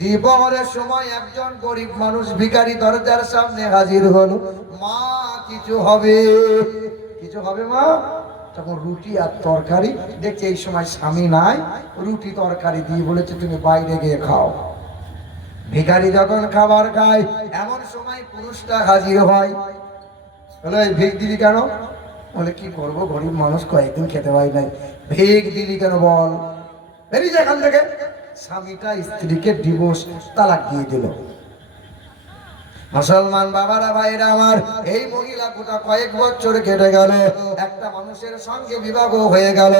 দ্বিপহরের সময় একজন গরিব মানুষ ভিখারি দরজার সামনে হাজির হলো। মা কিছু হবে? কিছু হবে মা? তখন রুটি আর তরকারি দেখছে এই সময় স্বামী নাই, রুটি তরকারি দিয়ে বলেছে তুমি বাইরে গিয়ে খাও। ভিখারি যখন খাবার খায় এমন সময় পুরুষটা হাজির হয়, বলে এই ভিক দিলি কেন? বলে কি করবো, গরিব মানুষ, কয়েকদিন খেতে পাই নাই। ভিক দিলি কেন বল, বেরিয়ে যায় এখান থেকে। স্বামীটা স্ত্রীকে ডিভোর্স, তালাক দিয়ে দিল। মুসলমান বাবারা ভাইরা আমার, এই মহিলা গোটা কয়েক বছর কেটে গেল, একটা মানুষের সঙ্গে বিবাহ হয়ে গেল।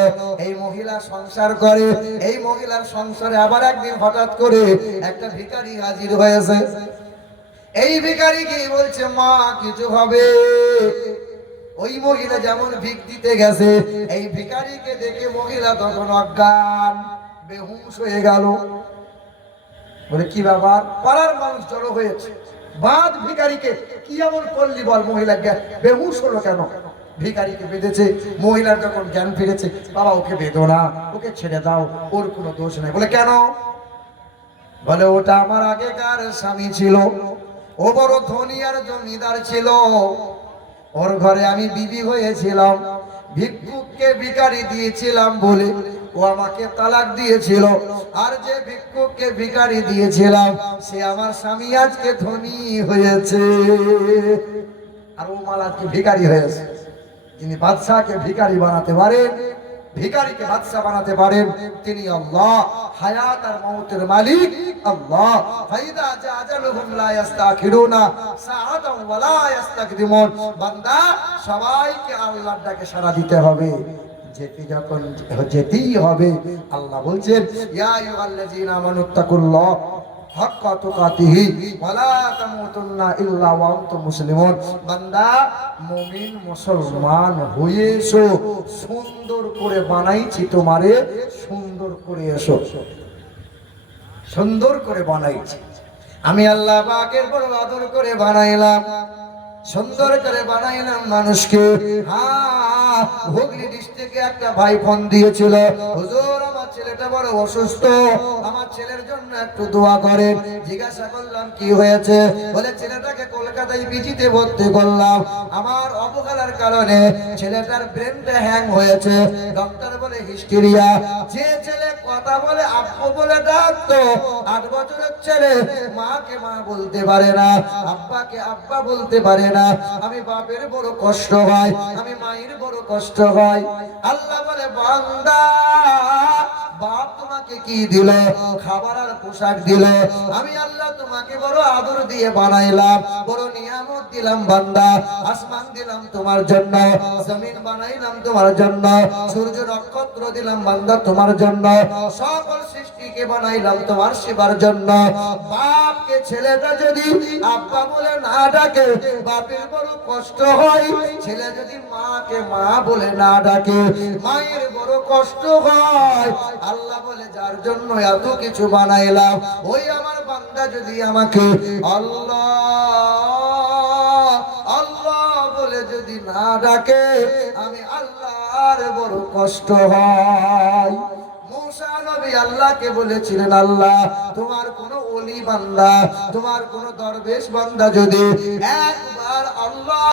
এই মহিলা সংসার করে, এই মহিলার সংসারে আবার একদিন হঠাৎ করে একটা ভিখারি হাজির হয়েছে। এই ভিখারি কি বলছে, মা কিছু হবে। ওই মহিলা যেমন ভিক দিতে গেছে, এই ভিখারিকে দেখে মহিলা তখন অজ্ঞান বেহুশ হয়ে গেল। বলে কি ব্যাপার, পাড়ার মানুষ জড়ো হয়েছে, বাদ ভিখারিকে কি এমন করলি বল, মহিলা বেহুশ হলো কেন? ভিখারিকে বেঁধেছে। মহিলার যখন জ্ঞান ফিরেছে, বাবা ওকে বেঁধো না, ওকে ছেড়ে দাও, ওর কোনো দোষ নেই। বলে কেন? বলে ওটা আমার আগেকার স্বামী ছিল, ও বড় ধনী আর জমিদার ছিল, ওর ঘরে আমি বিবি হয়েছিলাম, ভিক্ষুককে ভিখারি দিয়েছিলাম বলে ও আমাকে তালাক দিয়েছিল। আর যে ভিক্ষুককে ভিখারি দিয়েছিলাম সে আমার স্বামী আজকে ধনী হয়েছে, আর ও মাল আজকে ভিখারি হয়েছে। যিনি বাদশাহকে ভিখারি বানাতে পারেন, ভিখারিকে বাদশা বানাতে পারেন, তিনি আল্লাহ। হায়াত আর মওতের মালিক আল্লাহ। ফাইদা জা আজালুহুম লা ইস্তাখিরুনা সাআতান ওয়া লা ইস্তাকদিমুন। বান্দা, সবাইকে আল্লাহর ডাকে সাড়া দিতে হবে, যেতে যখন যেতেই হবে। আল্লাহ বলছেন, ইয়া আইয়ুহাল্লাযীনা আমানুত্তাকুল্লাহ হাক্কা তুকাতিহি ওয়া লা তামুতুন্না ইল্লা ওয়া আনতুম মুসলিমুন। বান্দা, মুমিন মুসলমান হয়েছো, সুন্দর করে বানাইছি তোমারে, সুন্দর করে এসো, সুন্দর করে বানাইছি আমি। আল্লাহ পাকের বড় আদর করে বানাইলাম, সুন্দর করে বানাইলাম মানুষকে। হ্যাঁ, হুগলি ডিস্ট্রিক্টে একটা ভাই ফোন দিয়েছিল, হুজুর আমার ছেলেটা বড় অসুস্থ, আমার ছেলের জন্য একটু দোয়া করেন। জিজ্ঞাসা করলাম কি হয়েছে? বলে ছেলেটাকে কলকাতায় পিজিতে ভর্তি করলাম, আমার অবহেলার কারণে ছেলেটার ব্রেনটা হ্যাং হয়েছে। ডক্টর বলে হিস্টেরিয়া। যে ছেলে কথা বলে আব্বু বলে ডাকতো, 8 বছরের ছেলে মাকে মা বলতে পারে না, আব্বাকে আব্বা বলতে পারে না। আমি বাপের বড় কষ্ট হয়, আমি মায়ের বড় কষ্ট হয়। আল্লাহ বলে, বান্দা, বাপ তোমাকে কি দিল? খাবার আর পোশাক দিল। আমি আল্লাহ তোমাকে বড় আদর দিয়ে বানাইলাম, বড় নিয়ামত দিলাম বান্দা। আসমান দিলাম তোমার জন্য, জমিন বানাইলাম তোমার জন্য, সূর্য নক্ষত্র দিলাম বান্দা তোমার জন্য, সকল সৃষ্টিকে বানাইলাম তোমার সেবার জন্য। বাপকে ছেলেটা যদি আব্বা বলে না ডাকে, বাপের বড় কষ্ট হয়। ছেলে যদি মাকে মা বলে না ডাকে, মায়ের বড় কষ্ট হয়। আল্লাহ বলে, যার জন্য এত কিছু বানাইলাম, ওই আমার বান্দা যদি আমাকে আল্লাহ আল্লাহ বলে যদি না ডাকে, আমি আল্লাহর বড় কষ্ট হয়। মুসা নবী আল্লাহকে বলেছিলেন, আল্লাহ তোমার কোন ওলি বান্দা, তোমার কোন দরবেশ বান্দা যদি একবার আল্লাহ